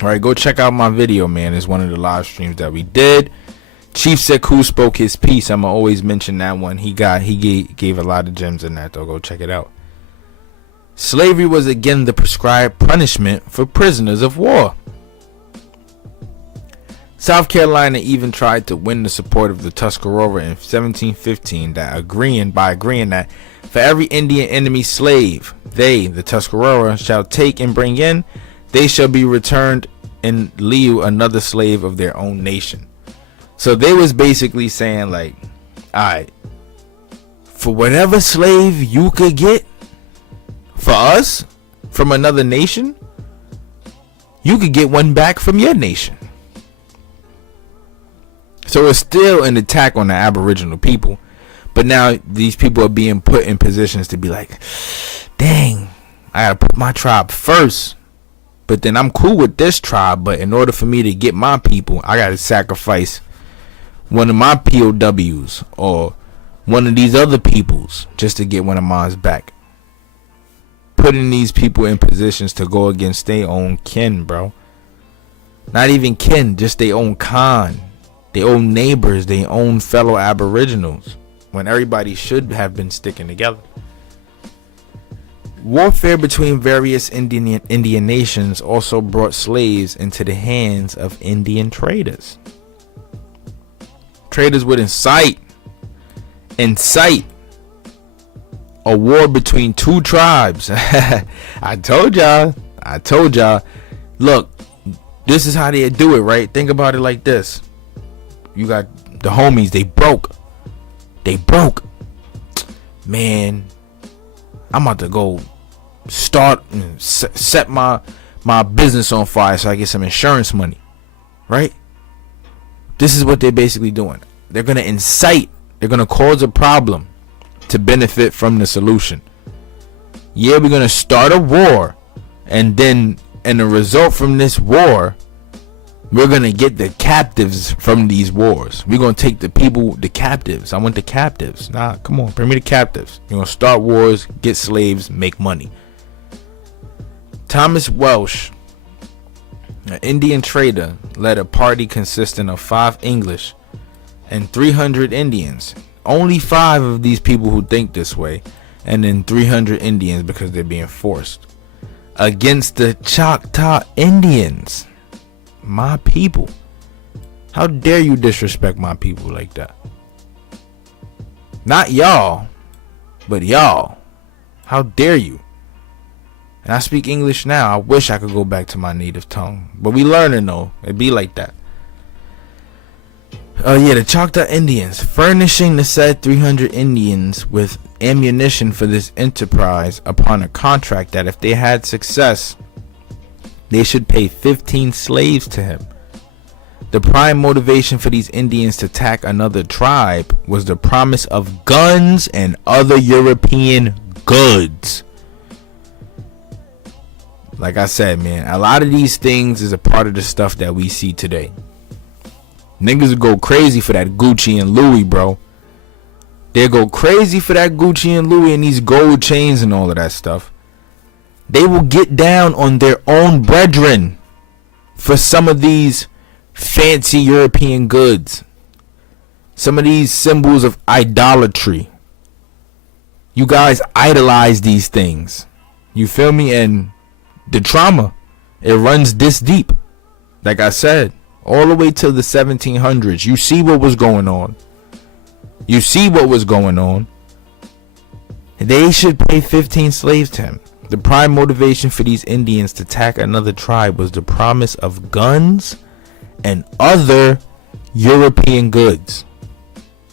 Alright, go check out my video, man. It's one of the live streams that we did. Chief Sekou spoke his piece. I'ma always mention that one. He gave a lot of gems in that, though. Go check it out. Slavery was again the prescribed punishment for prisoners of war. South Carolina even tried to win the support of the Tuscarora in 1715 by agreeing that for every Indian enemy slave they, the Tuscarora, shall take and bring in, they shall be returned in lieu another slave of their own nation. So they was basically saying, like, alright, for whatever slave you could get for us from another nation, you could get one back from your nation. So it's still an attack on the Aboriginal people, but now these people are being put in positions to be like, dang, I gotta put my tribe first, but then I'm cool with this tribe, but in order for me to get my people, I gotta sacrifice one of my POWs or one of these other peoples just to get one of mine back. Putting these people in positions to go against their own kin, bro. Not even kin, just their own kind, their own neighbors, their own fellow Aboriginals, when everybody should have been sticking together. Warfare between various Indian nations also brought slaves into the hands of Indian traders. Traders would incite a war between two tribes. I told y'all. Look, this is how they do it, right? Think about it like this. You got the homies, they broke. Man, I'm about to go start and set my business on fire so I get some insurance money, right? This is what they're basically doing. They're going to incite, they're going to cause a problem to benefit from the solution. Yeah, we're going to start a war, and then in the result from this war, we're going to get the captives from these wars. We're going to take the people, the captives. I want the captives. Nah, come on, bring me the captives. You're going to start wars, get slaves, make money. Thomas Welsh, an Indian trader, led a party consisting of 5 English and 300 Indians. Only 5 of these people who think this way, and then 300 Indians because they're being forced, against the Choctaw Indians. My people. How dare you disrespect my people like that? Not y'all, but y'all. How dare you? And I speak English now. I wish I could go back to my native tongue, but we learning though. It be like that. The Choctaw Indians, furnishing the said 300 Indians with ammunition for this enterprise upon a contract that if they had success, they should pay 15 slaves to him. The prime motivation for these Indians to attack another tribe was the promise of guns and other European goods. Like I said, man, a lot of these things is a part of the stuff that we see today. Niggas will go crazy for that Gucci and Louis, bro. They'll go crazy for that Gucci and Louis and these gold chains and all of that stuff. They will get down on their own brethren for some of these fancy European goods. Some of these symbols of idolatry. You guys idolize these things. You feel me? And the trauma, it runs this deep. Like I said, all the way till the 1700s, you see what was going on. You see what was going on. They should pay 15 slaves to him. The prime motivation for these Indians to attack another tribe was the promise of guns and other European goods.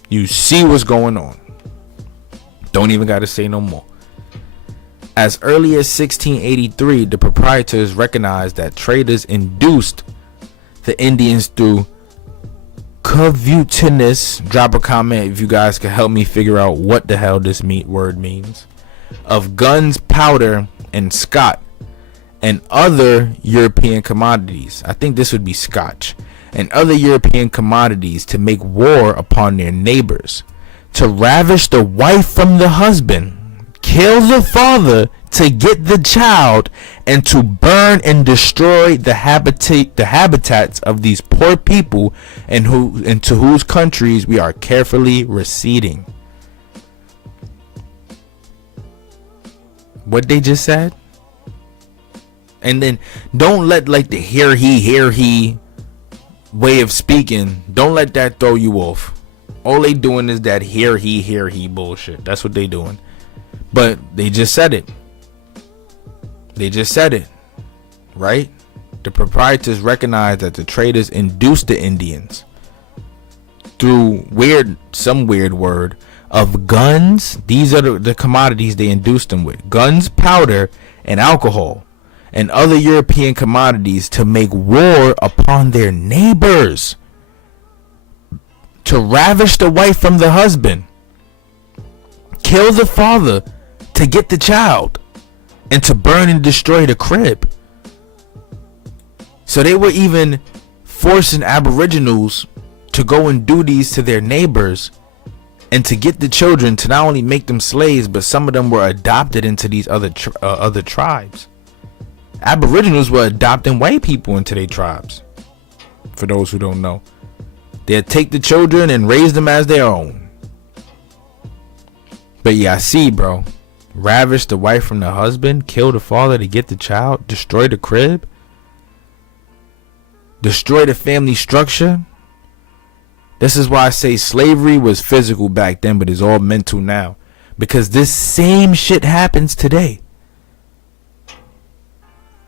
You see what's going on. Don't even got to say no more. As early as 1683, the proprietors recognized that traders induced the Indians through covetousness. Drop a comment if you guys can help me figure out what the hell this word means. Of guns, powder, and Scot, and other European commodities. I think this would be Scotch. And other European commodities to make war upon their neighbors, to ravish the wife from the husband, kill the father to get the child, and to burn and destroy the habitats of these poor people and into whose countries we are carefully receding. What they just said? And then don't let like the hear he way of speaking, don't let that throw you off. All they doing is that hear he bullshit. That's what they doing. But they just said it. They just said it. Right? The proprietors recognized that the traders induced the Indians through some weird word of guns. These are the commodities they induced them with. Guns, powder, and alcohol, and other European commodities to make war upon their neighbors, to ravish the wife from the husband, kill the father to get the child, and to burn and destroy the crib. So they were even forcing Aboriginals to go and do these to their neighbors, and to get the children, to not only make them slaves, but some of them were adopted into these other tribes. Aboriginals were adopting white people into their tribes. For those who don't know, they'd take the children and raise them as their own. But yeah, I see, bro. Ravish the wife from the husband, kill the father to get the child, destroy the crib, destroy the family structure. This is why I say slavery was physical back then, but it's all mental now. Because this same shit happens today.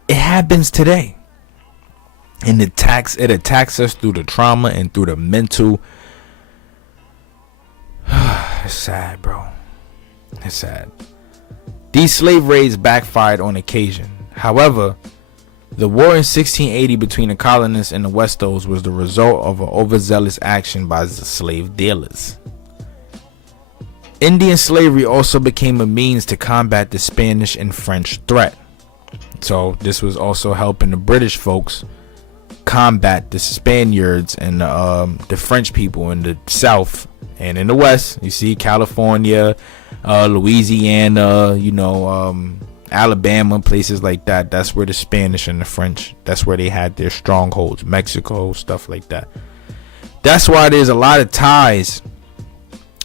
It happens today. And it attacks us through the trauma and through the mental. It's sad, bro. It's sad. These slave raids backfired on occasion. However, the war in 1680 between the colonists and the Westos was the result of an overzealous action by the slave dealers. Indian slavery also became a means to combat the Spanish and French threat. So this was also helping the British folks combat the Spaniards and the French people in the South and in the West. You see California, Louisiana, Alabama, places like that. That's where the Spanish and the French, that's where they had their strongholds. Mexico, stuff like that. That's why there's a lot of ties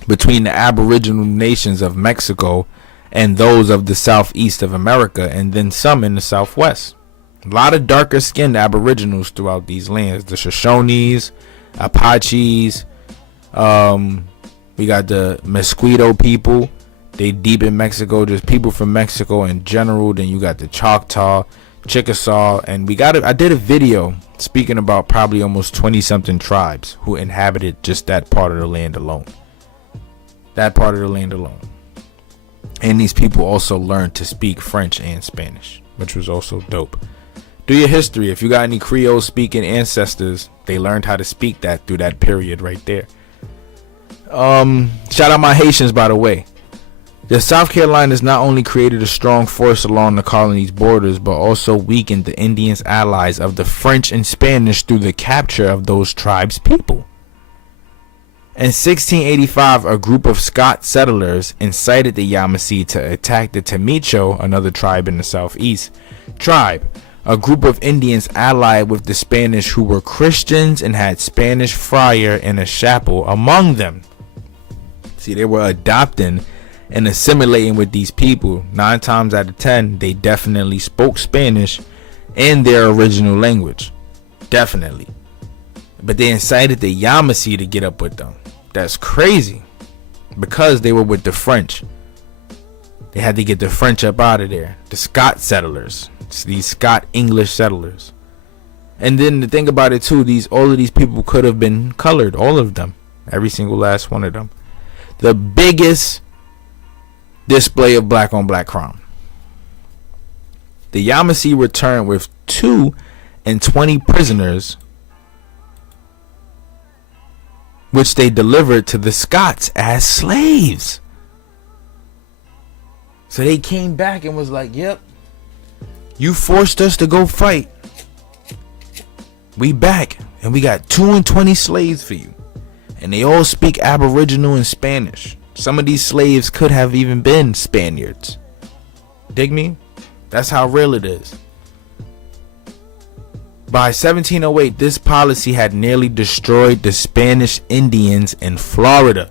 between the Aboriginal nations of Mexico and those of the southeast of America, and then some in the southwest. A lot of darker skinned Aboriginals throughout these lands. The Shoshones, Apaches, we got the Mosquito people. They deep in Mexico. There's people from Mexico in general. Then you got the Choctaw, Chickasaw, and I did a video speaking about probably almost 20 something tribes who inhabited just that part of the land alone. That part of the land alone. And these people also learned to speak French and Spanish, which was also dope. Do your history. If you got any Creole speaking ancestors, they learned how to speak that through that period right there. Shout out my Haitians, by the way. The South Carolinas not only created a strong force along the colony's borders, but also weakened the Indians' allies of the French and Spanish through the capture of those tribes' people. In 1685, a group of Scot settlers incited the Yamasee to attack the Temicho, another tribe in the southeast. A group of Indians allied with the Spanish who were Christians and had Spanish friar and a chapel among them. See, they were adopting and assimilating with these people. 9 times out of 10, they definitely spoke Spanish in their original language. definitely. But they incited the Yamasee to get up with them. That's crazy. Because they were with the French. They had to get the French up out of there. The Scott settlers. It's these Scott English settlers. And then the thing about it too, all of these people could have been colored. All of them. Every single last one of them. The biggest display of black on black crime. The Yamasee returned with 220 prisoners, which they delivered to the Scots as slaves. So they came back and was like, yep, you forced us to go fight. We back and we got 220 slaves for you. And they all speak Aboriginal and Spanish. Some of these slaves could have even been Spaniards. Dig me? That's how real it is. By 1708, this policy had nearly destroyed the Spanish Indians in Florida.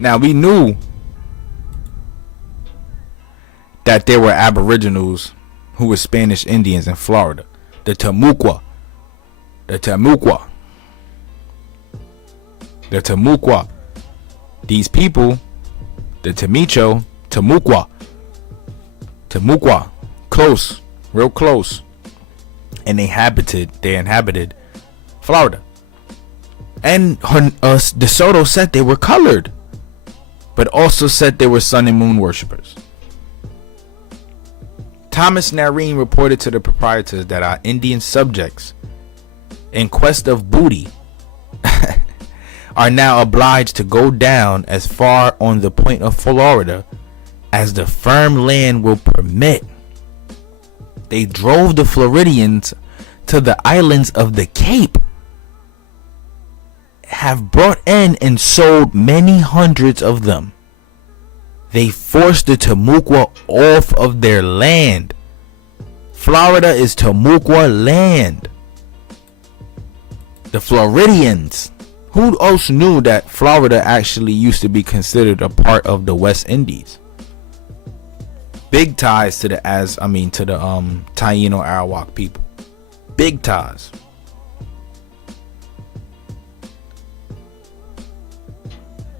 Now we knew that there were Aboriginals who were Spanish Indians in Florida. The Timucua. These people, the Timucua. Close, real close. And they inhabited Florida. And DeSoto said they were colored, but also said they were sun and moon worshippers. Thomas Narine reported to the proprietors that our Indian subjects, in quest of booty, are now obliged to go down as far on the point of Florida as the firm land will permit. They drove the Floridians to the islands of the Cape, have brought in and sold many hundreds of them. They forced the Timucua off of their land. Florida is Timucua land. The Floridians. Who else knew that Florida actually used to be considered a part of the West Indies? Big ties to the Taino Arawak people. Big ties.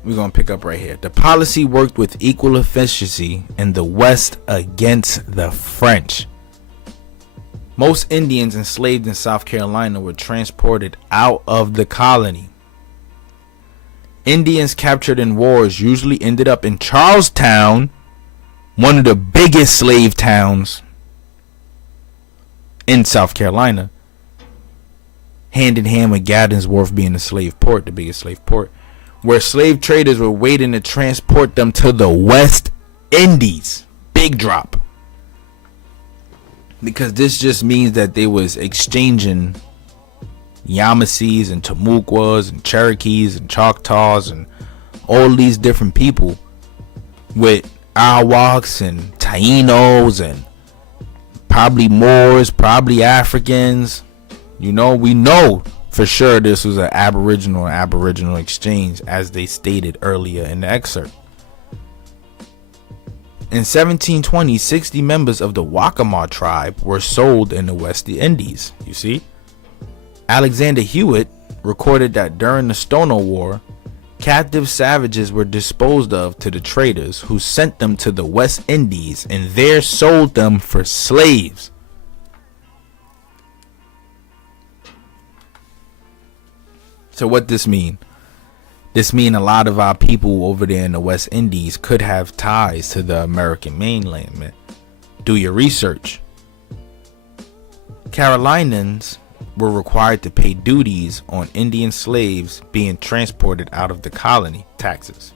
We're going to pick up right here. The policy worked with equal efficiency in the West against the French. Most Indians enslaved in South Carolina were transported out of the colony. Indians captured in wars usually ended up in Charlestown, one of the biggest slave towns in South Carolina, hand in hand with Gaddensworth being the slave port, the biggest slave port, where slave traders were waiting to transport them to the West Indies. Big drop. Because this just means that they was exchanging Yamasees and Timucuas and Cherokees and Choctaws and all these different people with Arawaks and Tainos and probably Moors, probably Africans. You know, we know for sure this was an Aboriginal exchange, as they stated earlier in the excerpt. In 1720, 60 members of the Waccamaw tribe were sold in the West Indies. You see? Alexander Hewitt recorded that during the Stonewall War, captive savages were disposed of to the traders who sent them to the West Indies and there sold them for slaves. So what this mean? This mean a lot of our people over there in the West Indies could have ties to the American mainland, man. Do your research. Carolinians were required to pay duties on Indian slaves being transported out of the colony, taxes.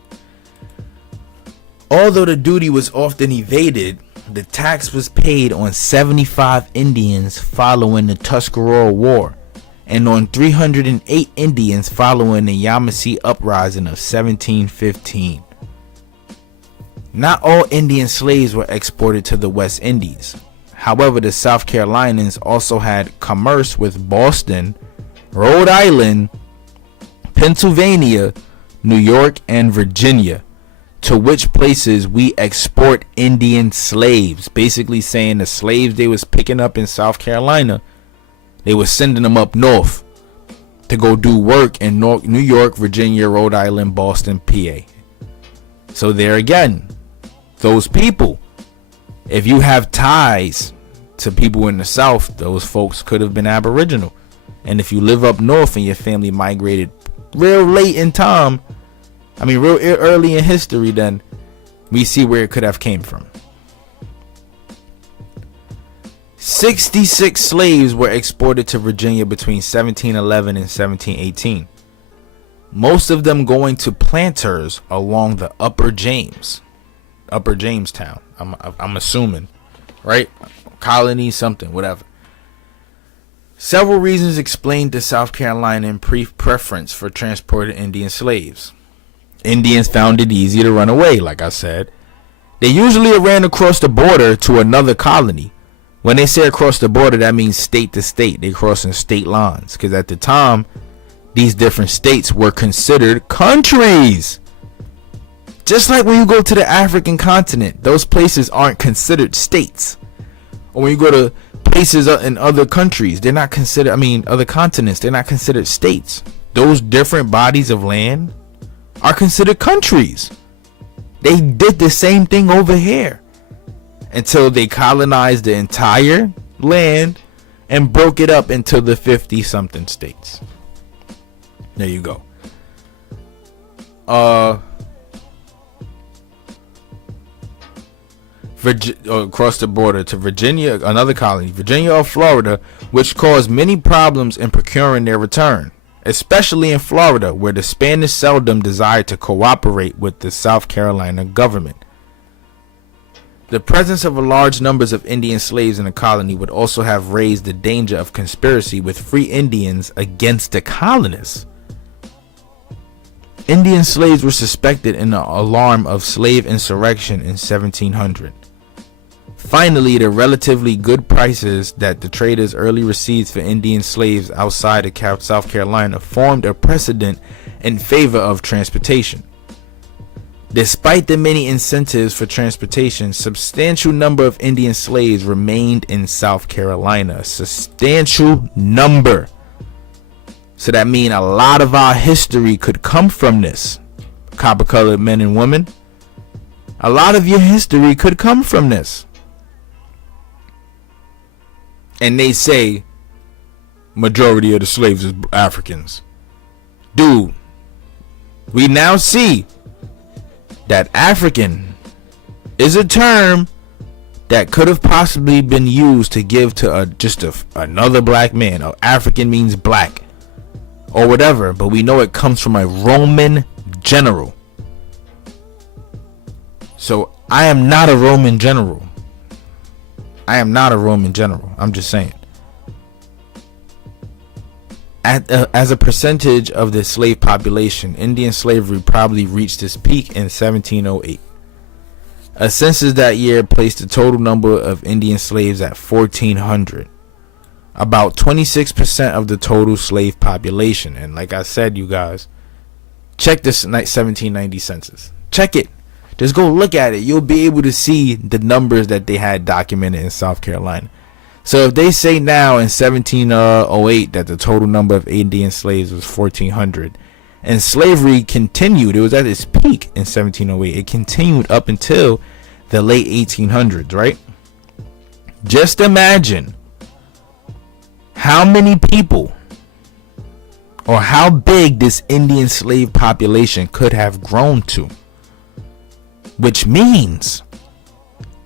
Although the duty was often evaded, the tax was paid on 75 Indians following the Tuscarora War, and on 308 Indians following the Yamasee uprising of 1715. Not all Indian slaves were exported to the West Indies. However, the South Carolinians also had commerce with Boston, Rhode Island, Pennsylvania, New York, and Virginia, to which places we export Indian slaves. Basically saying the slaves they was picking up in South Carolina, they was sending them up north to go do work in New York, Virginia, Rhode Island, Boston, PA. So there again, those people, if you have ties to people in the South, those folks could have been Aboriginal. And if you live up north and your family migrated real late in time, real early in history, then we see where it could have came from. 66 slaves were exported to Virginia between 1711 and 1718. Most of them going to planters along the Upper Jamestown. I'm assuming, right? Colony, something, whatever. Several reasons explained the South Carolinian preference for transporting Indian slaves. Indians found it easy to run away, like I said. They usually ran across the border to another colony. When they say across the border, that means state to state. They crossing state lines, because at the time, these different states were considered countries. Just like when you go to the African continent, those places aren't considered states. Or when you go to places in other countries, they're not considered, other continents, they're not considered states. Those different bodies of land are considered countries. They did the same thing over here until they colonized the entire land and broke it up into the 50 something states. There you go. Across the border to Virginia, another colony, Virginia or Florida, which caused many problems in procuring their return, especially in Florida, where the Spanish seldom desired to cooperate with the South Carolina government. The presence of large numbers of Indian slaves in the colony would also have raised the danger of conspiracy with free Indians against the colonists. Indian slaves were suspected in the alarm of slave insurrection in 1700. Finally, the relatively good prices that the traders early received for Indian slaves outside of South Carolina formed a precedent in favor of transportation. Despite the many incentives for transportation, a substantial number of Indian slaves remained in South Carolina. A substantial number. So that means a lot of our history could come from this. Copper-colored men and women. A lot of your history could come from this. And they say majority of the slaves is Africans. Dude, we now see that African is a term that could have possibly been used to give to another black man. African means black or whatever, but we know it comes from a Roman general. So I am not a Roman general. I'm just saying. As a percentage of the slave population, Indian slavery probably reached its peak in 1708. A census that year placed the total number of Indian slaves at 1,400. About 26% of the total slave population. And like I said, you guys, check this 1790 census. Check it. Just go look at it. You'll be able to see the numbers that they had documented in South Carolina. So if they say now in 1708 that the total number of Indian slaves was 1,400, and slavery continued, it was at its peak in 1708. It continued up until the late 1800s, right? Just imagine how many people or how big this Indian slave population could have grown to. Which means,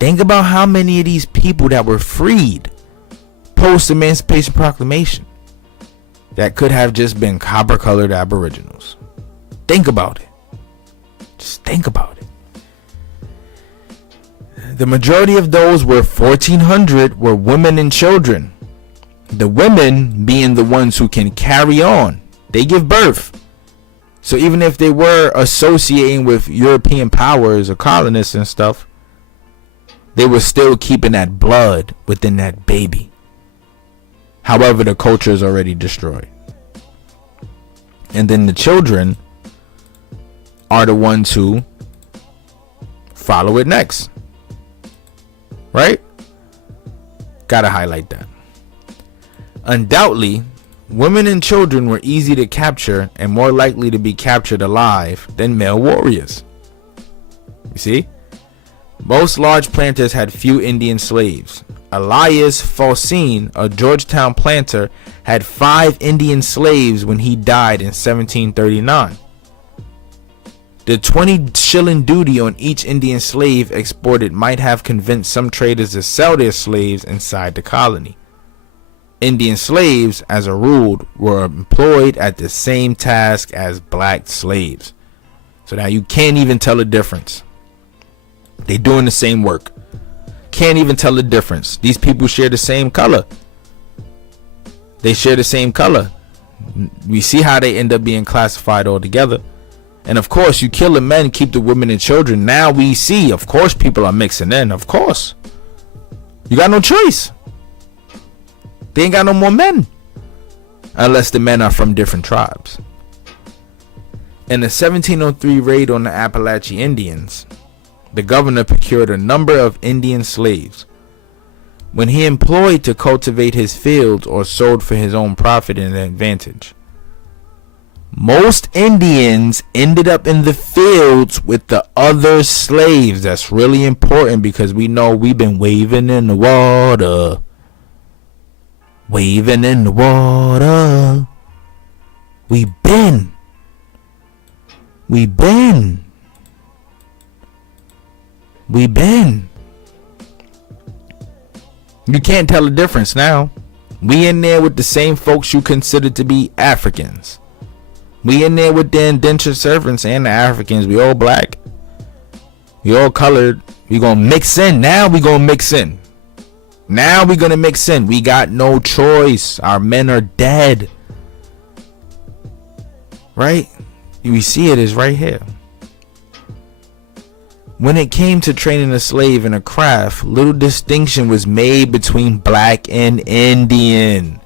think about how many of these people that were freed post-Emancipation Proclamation that could have just been copper-colored Aboriginals. Think about it. Just think about it. The majority of those were 1,400 were women and children. The women being the ones who can carry on. They give birth. So even if they were associating with European powers or colonists and stuff, they were still keeping that blood within that baby. However, the culture is already destroyed. And then the children are the ones who follow it next. Right? Gotta highlight that. Undoubtedly, women and children were easy to capture and more likely to be captured alive than male warriors. You see? Most large planters had few Indian slaves. Elias Faucine, a Georgetown planter, had 5 Indian slaves when he died in 1739. The 20 shilling duty on each Indian slave exported might have convinced some traders to sell their slaves inside the colony. Indian slaves, as a rule, were employed at the same task as black slaves. So now you can't even tell the difference. They doing the same work. Can't even tell the difference. These people share the same color. They share the same color. We see how they end up being classified all together. And of course, you kill the men, keep the women and children. Now we see, of course, people are mixing in. Of course. You got no choice. They ain't got no more men. Unless the men are from different tribes. In the 1703 raid on the Appalachian Indians, the governor procured a number of Indian slaves. When he employed to cultivate his fields or sold for his own profit and advantage. Most Indians ended up in the fields with the other slaves. That's really important because we know we've been waving in the water. Waving in the water. We been. You can't tell the difference now. We in there with the same folks you consider to be Africans. We in there with the indentured servants and the Africans. We all black. We all colored. We gonna mix in. Now we gonna mix in. Now we gonna mix in. We got no choice. Our men are dead. Right? We see it is right here. When it came to training a slave in a craft, little distinction was made between black and Indian.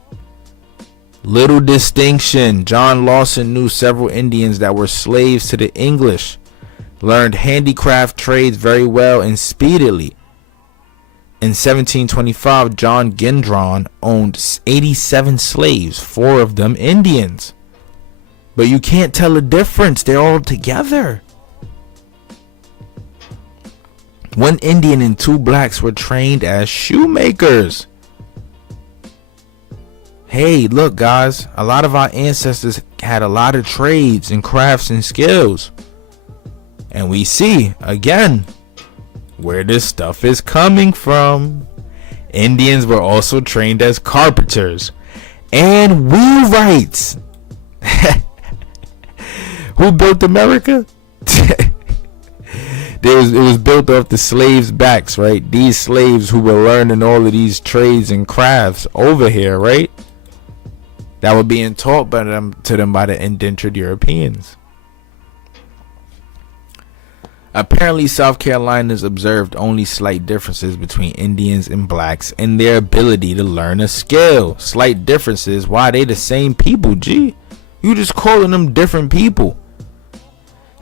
Little distinction. John Lawson knew several Indians that were slaves to the English, learned handicraft trades very well and speedily. In 1725, John Gendron owned 87 slaves, 4 of them Indians. But you can't tell the difference. They're all together. 1 Indian and 2 blacks were trained as shoemakers. Hey, look guys, a lot of our ancestors had a lot of trades and crafts and skills. And we see, again, where this stuff is coming from. Indians were also trained as carpenters and wheelwrights. Who built America? It was built off the slaves' backs, right? These slaves who were learning all of these trades and crafts over here, right? That were being taught to them by the indentured Europeans. Apparently, South Carolinians observed only slight differences between Indians and blacks in their ability to learn a skill. Slight differences? Why? They the same people, G. You just calling them different people.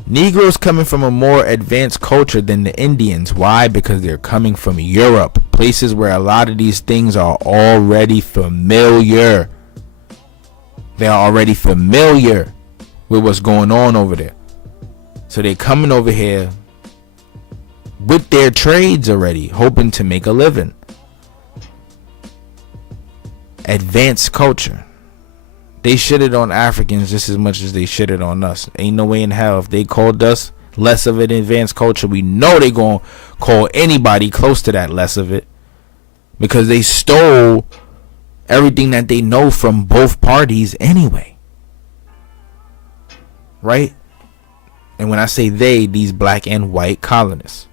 Negroes coming from a more advanced culture than the Indians. Why? Because they're coming from Europe. Places where a lot of these things are already familiar. They're already familiar with what's going on over there. So they're coming over here with their trades already, hoping to make a living. Advanced culture. They shitted on Africans just as much as they shitted on us. Ain't no way in hell if they called us less of an advanced culture, we know they gonna call anybody close to that less of it, because they stole everything that they know from both parties anyway, right? And when I say they, these black and white colonists.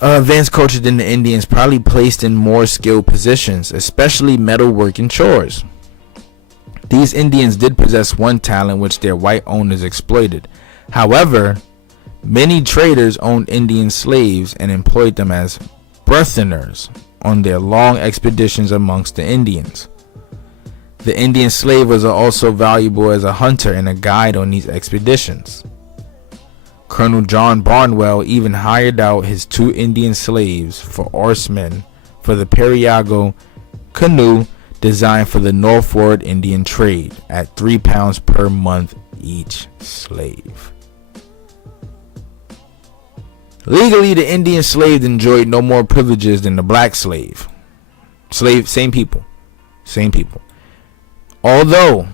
Advanced culture than the Indians, probably placed in more skilled positions, especially metalworking chores. These Indians did possess one talent which their white owners exploited. However, Many traders owned Indian slaves and employed them as burtheners on their long expeditions amongst the Indians. The Indian slave was also valuable as a hunter and a guide on these expeditions. Colonel John Barnwell even hired out his 2 Indian slaves for oarsmen for the Periago canoe designed for the northward Indian trade at £3 per month each slave. Legally, the Indian slave enjoyed no more privileges than the black slave. Same people. Although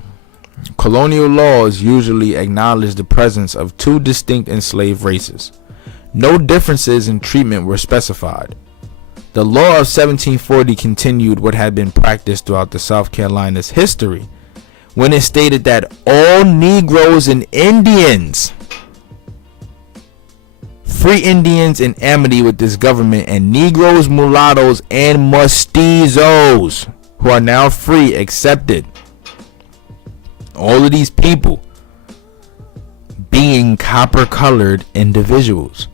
colonial laws usually acknowledge the presence of 2 distinct enslaved races, no differences in treatment were specified. The law of 1740 continued what had been practiced throughout the South Carolina's history, when it stated that all Negroes and Indians, free Indians in amity with this government, and Negroes, mulattoes, and mestizos, who are now free, accepted. All of these people being copper-colored individuals.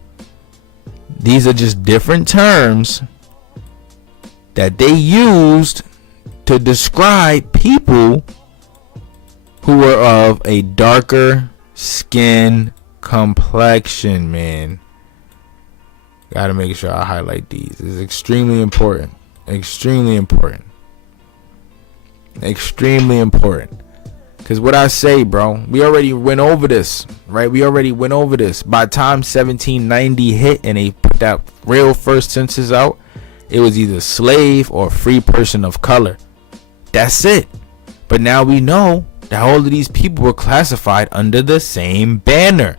These are just different terms that they used to describe people who were of a darker skin complexion, man. Gotta make sure I highlight these. It's extremely important. Extremely important. Because what I say, bro, we already went over this, right? By the time 1790 hit and they put that real first census out, it was either slave or free person of color. That's it. But now we know that all of these people were classified under the same banner.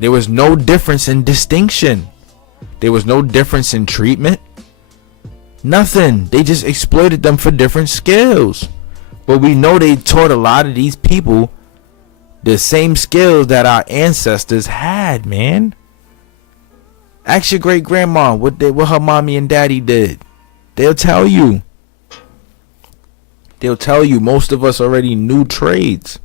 There was no difference in distinction. There was no difference in treatment. Nothing. They just exploited them for different skills. But we know they taught a lot of these people the same skills that our ancestors had, man. Ask your great grandma what her mommy and daddy did. They'll tell you. Most of us already knew trades.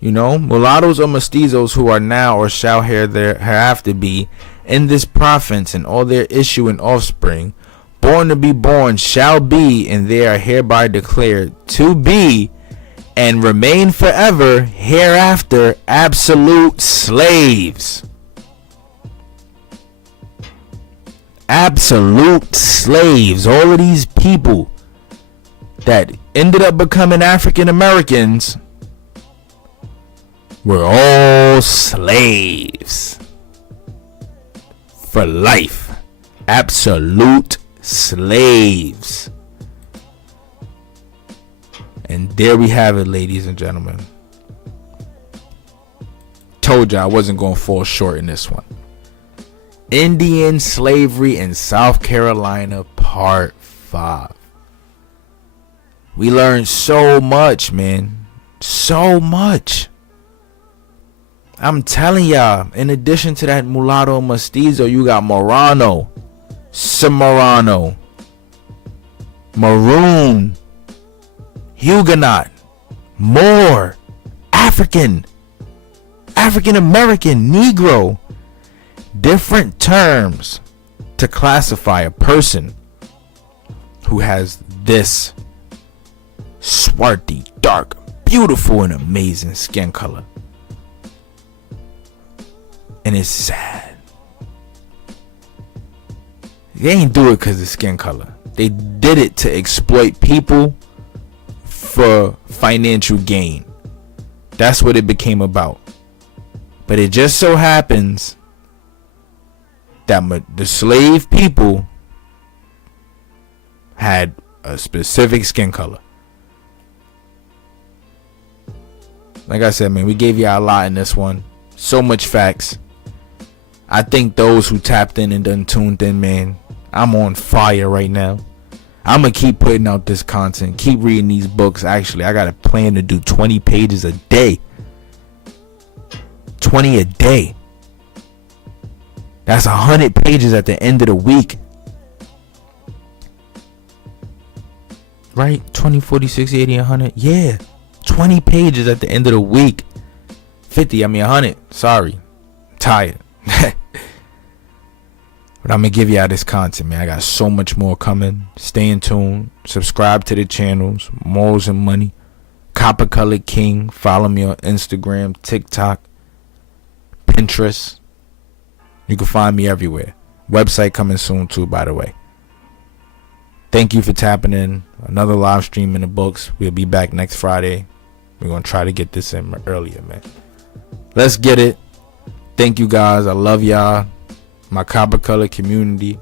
You know, mulattoes or mestizos who are now or shall hereafter be in this province, and all their issue and offspring, born to be born, shall be, and they are hereby declared to be and remain forever hereafter absolute slaves. Absolute slaves. All of these people that ended up becoming African Americans were all slaves for life. Absolute slaves. And there we have it, ladies and gentlemen. Told you I wasn't going to fall short in this one. Indian slavery in South Carolina, part 5. We learned so much, man. So much. I'm telling y'all, in addition to that mulatto mestizo, you got Morano, Cimarrano, Maroon, Huguenot, Moor, African American, Negro. Different terms to classify a person who has this swarthy, dark, beautiful, and amazing skin color. And it's sad. They ain't do it because of skin color. They did it to exploit people for financial gain. That's what it became about. But it just so happens that the slave people had a specific skin color. Like I said, man, we gave y'all a lot in this one. So much facts. I think those who tapped in and done tuned in, man, I'm on fire right now. I'm going to keep putting out this content. Keep reading these books. Actually, I got a plan to do 20 pages a day. 20 a day. That's 100 pages at the end of the week. Right? 20, 40, 60, 80, 100. Yeah. 20 pages at the end of the week. 50, I mean 100. Sorry. Tired. But I'm gonna give y'all this content, man. I got so much more coming. Stay in tune. Subscribe to the channels. Morals and Money. Copper Colored King. Follow me on Instagram, TikTok, Pinterest. You can find me everywhere. Website coming soon too, by the way. Thank you for tapping in. Another live stream in the books. We'll be back next Friday. We're gonna try to get this in earlier, man. Let's get it. Thank you guys. I love y'all. My copper color community.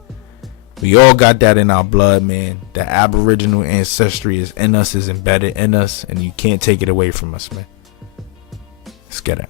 We all got that in our blood, man. The Aboriginal ancestry is in us, is embedded in us, and you can't take it away from us, man. Let's get it.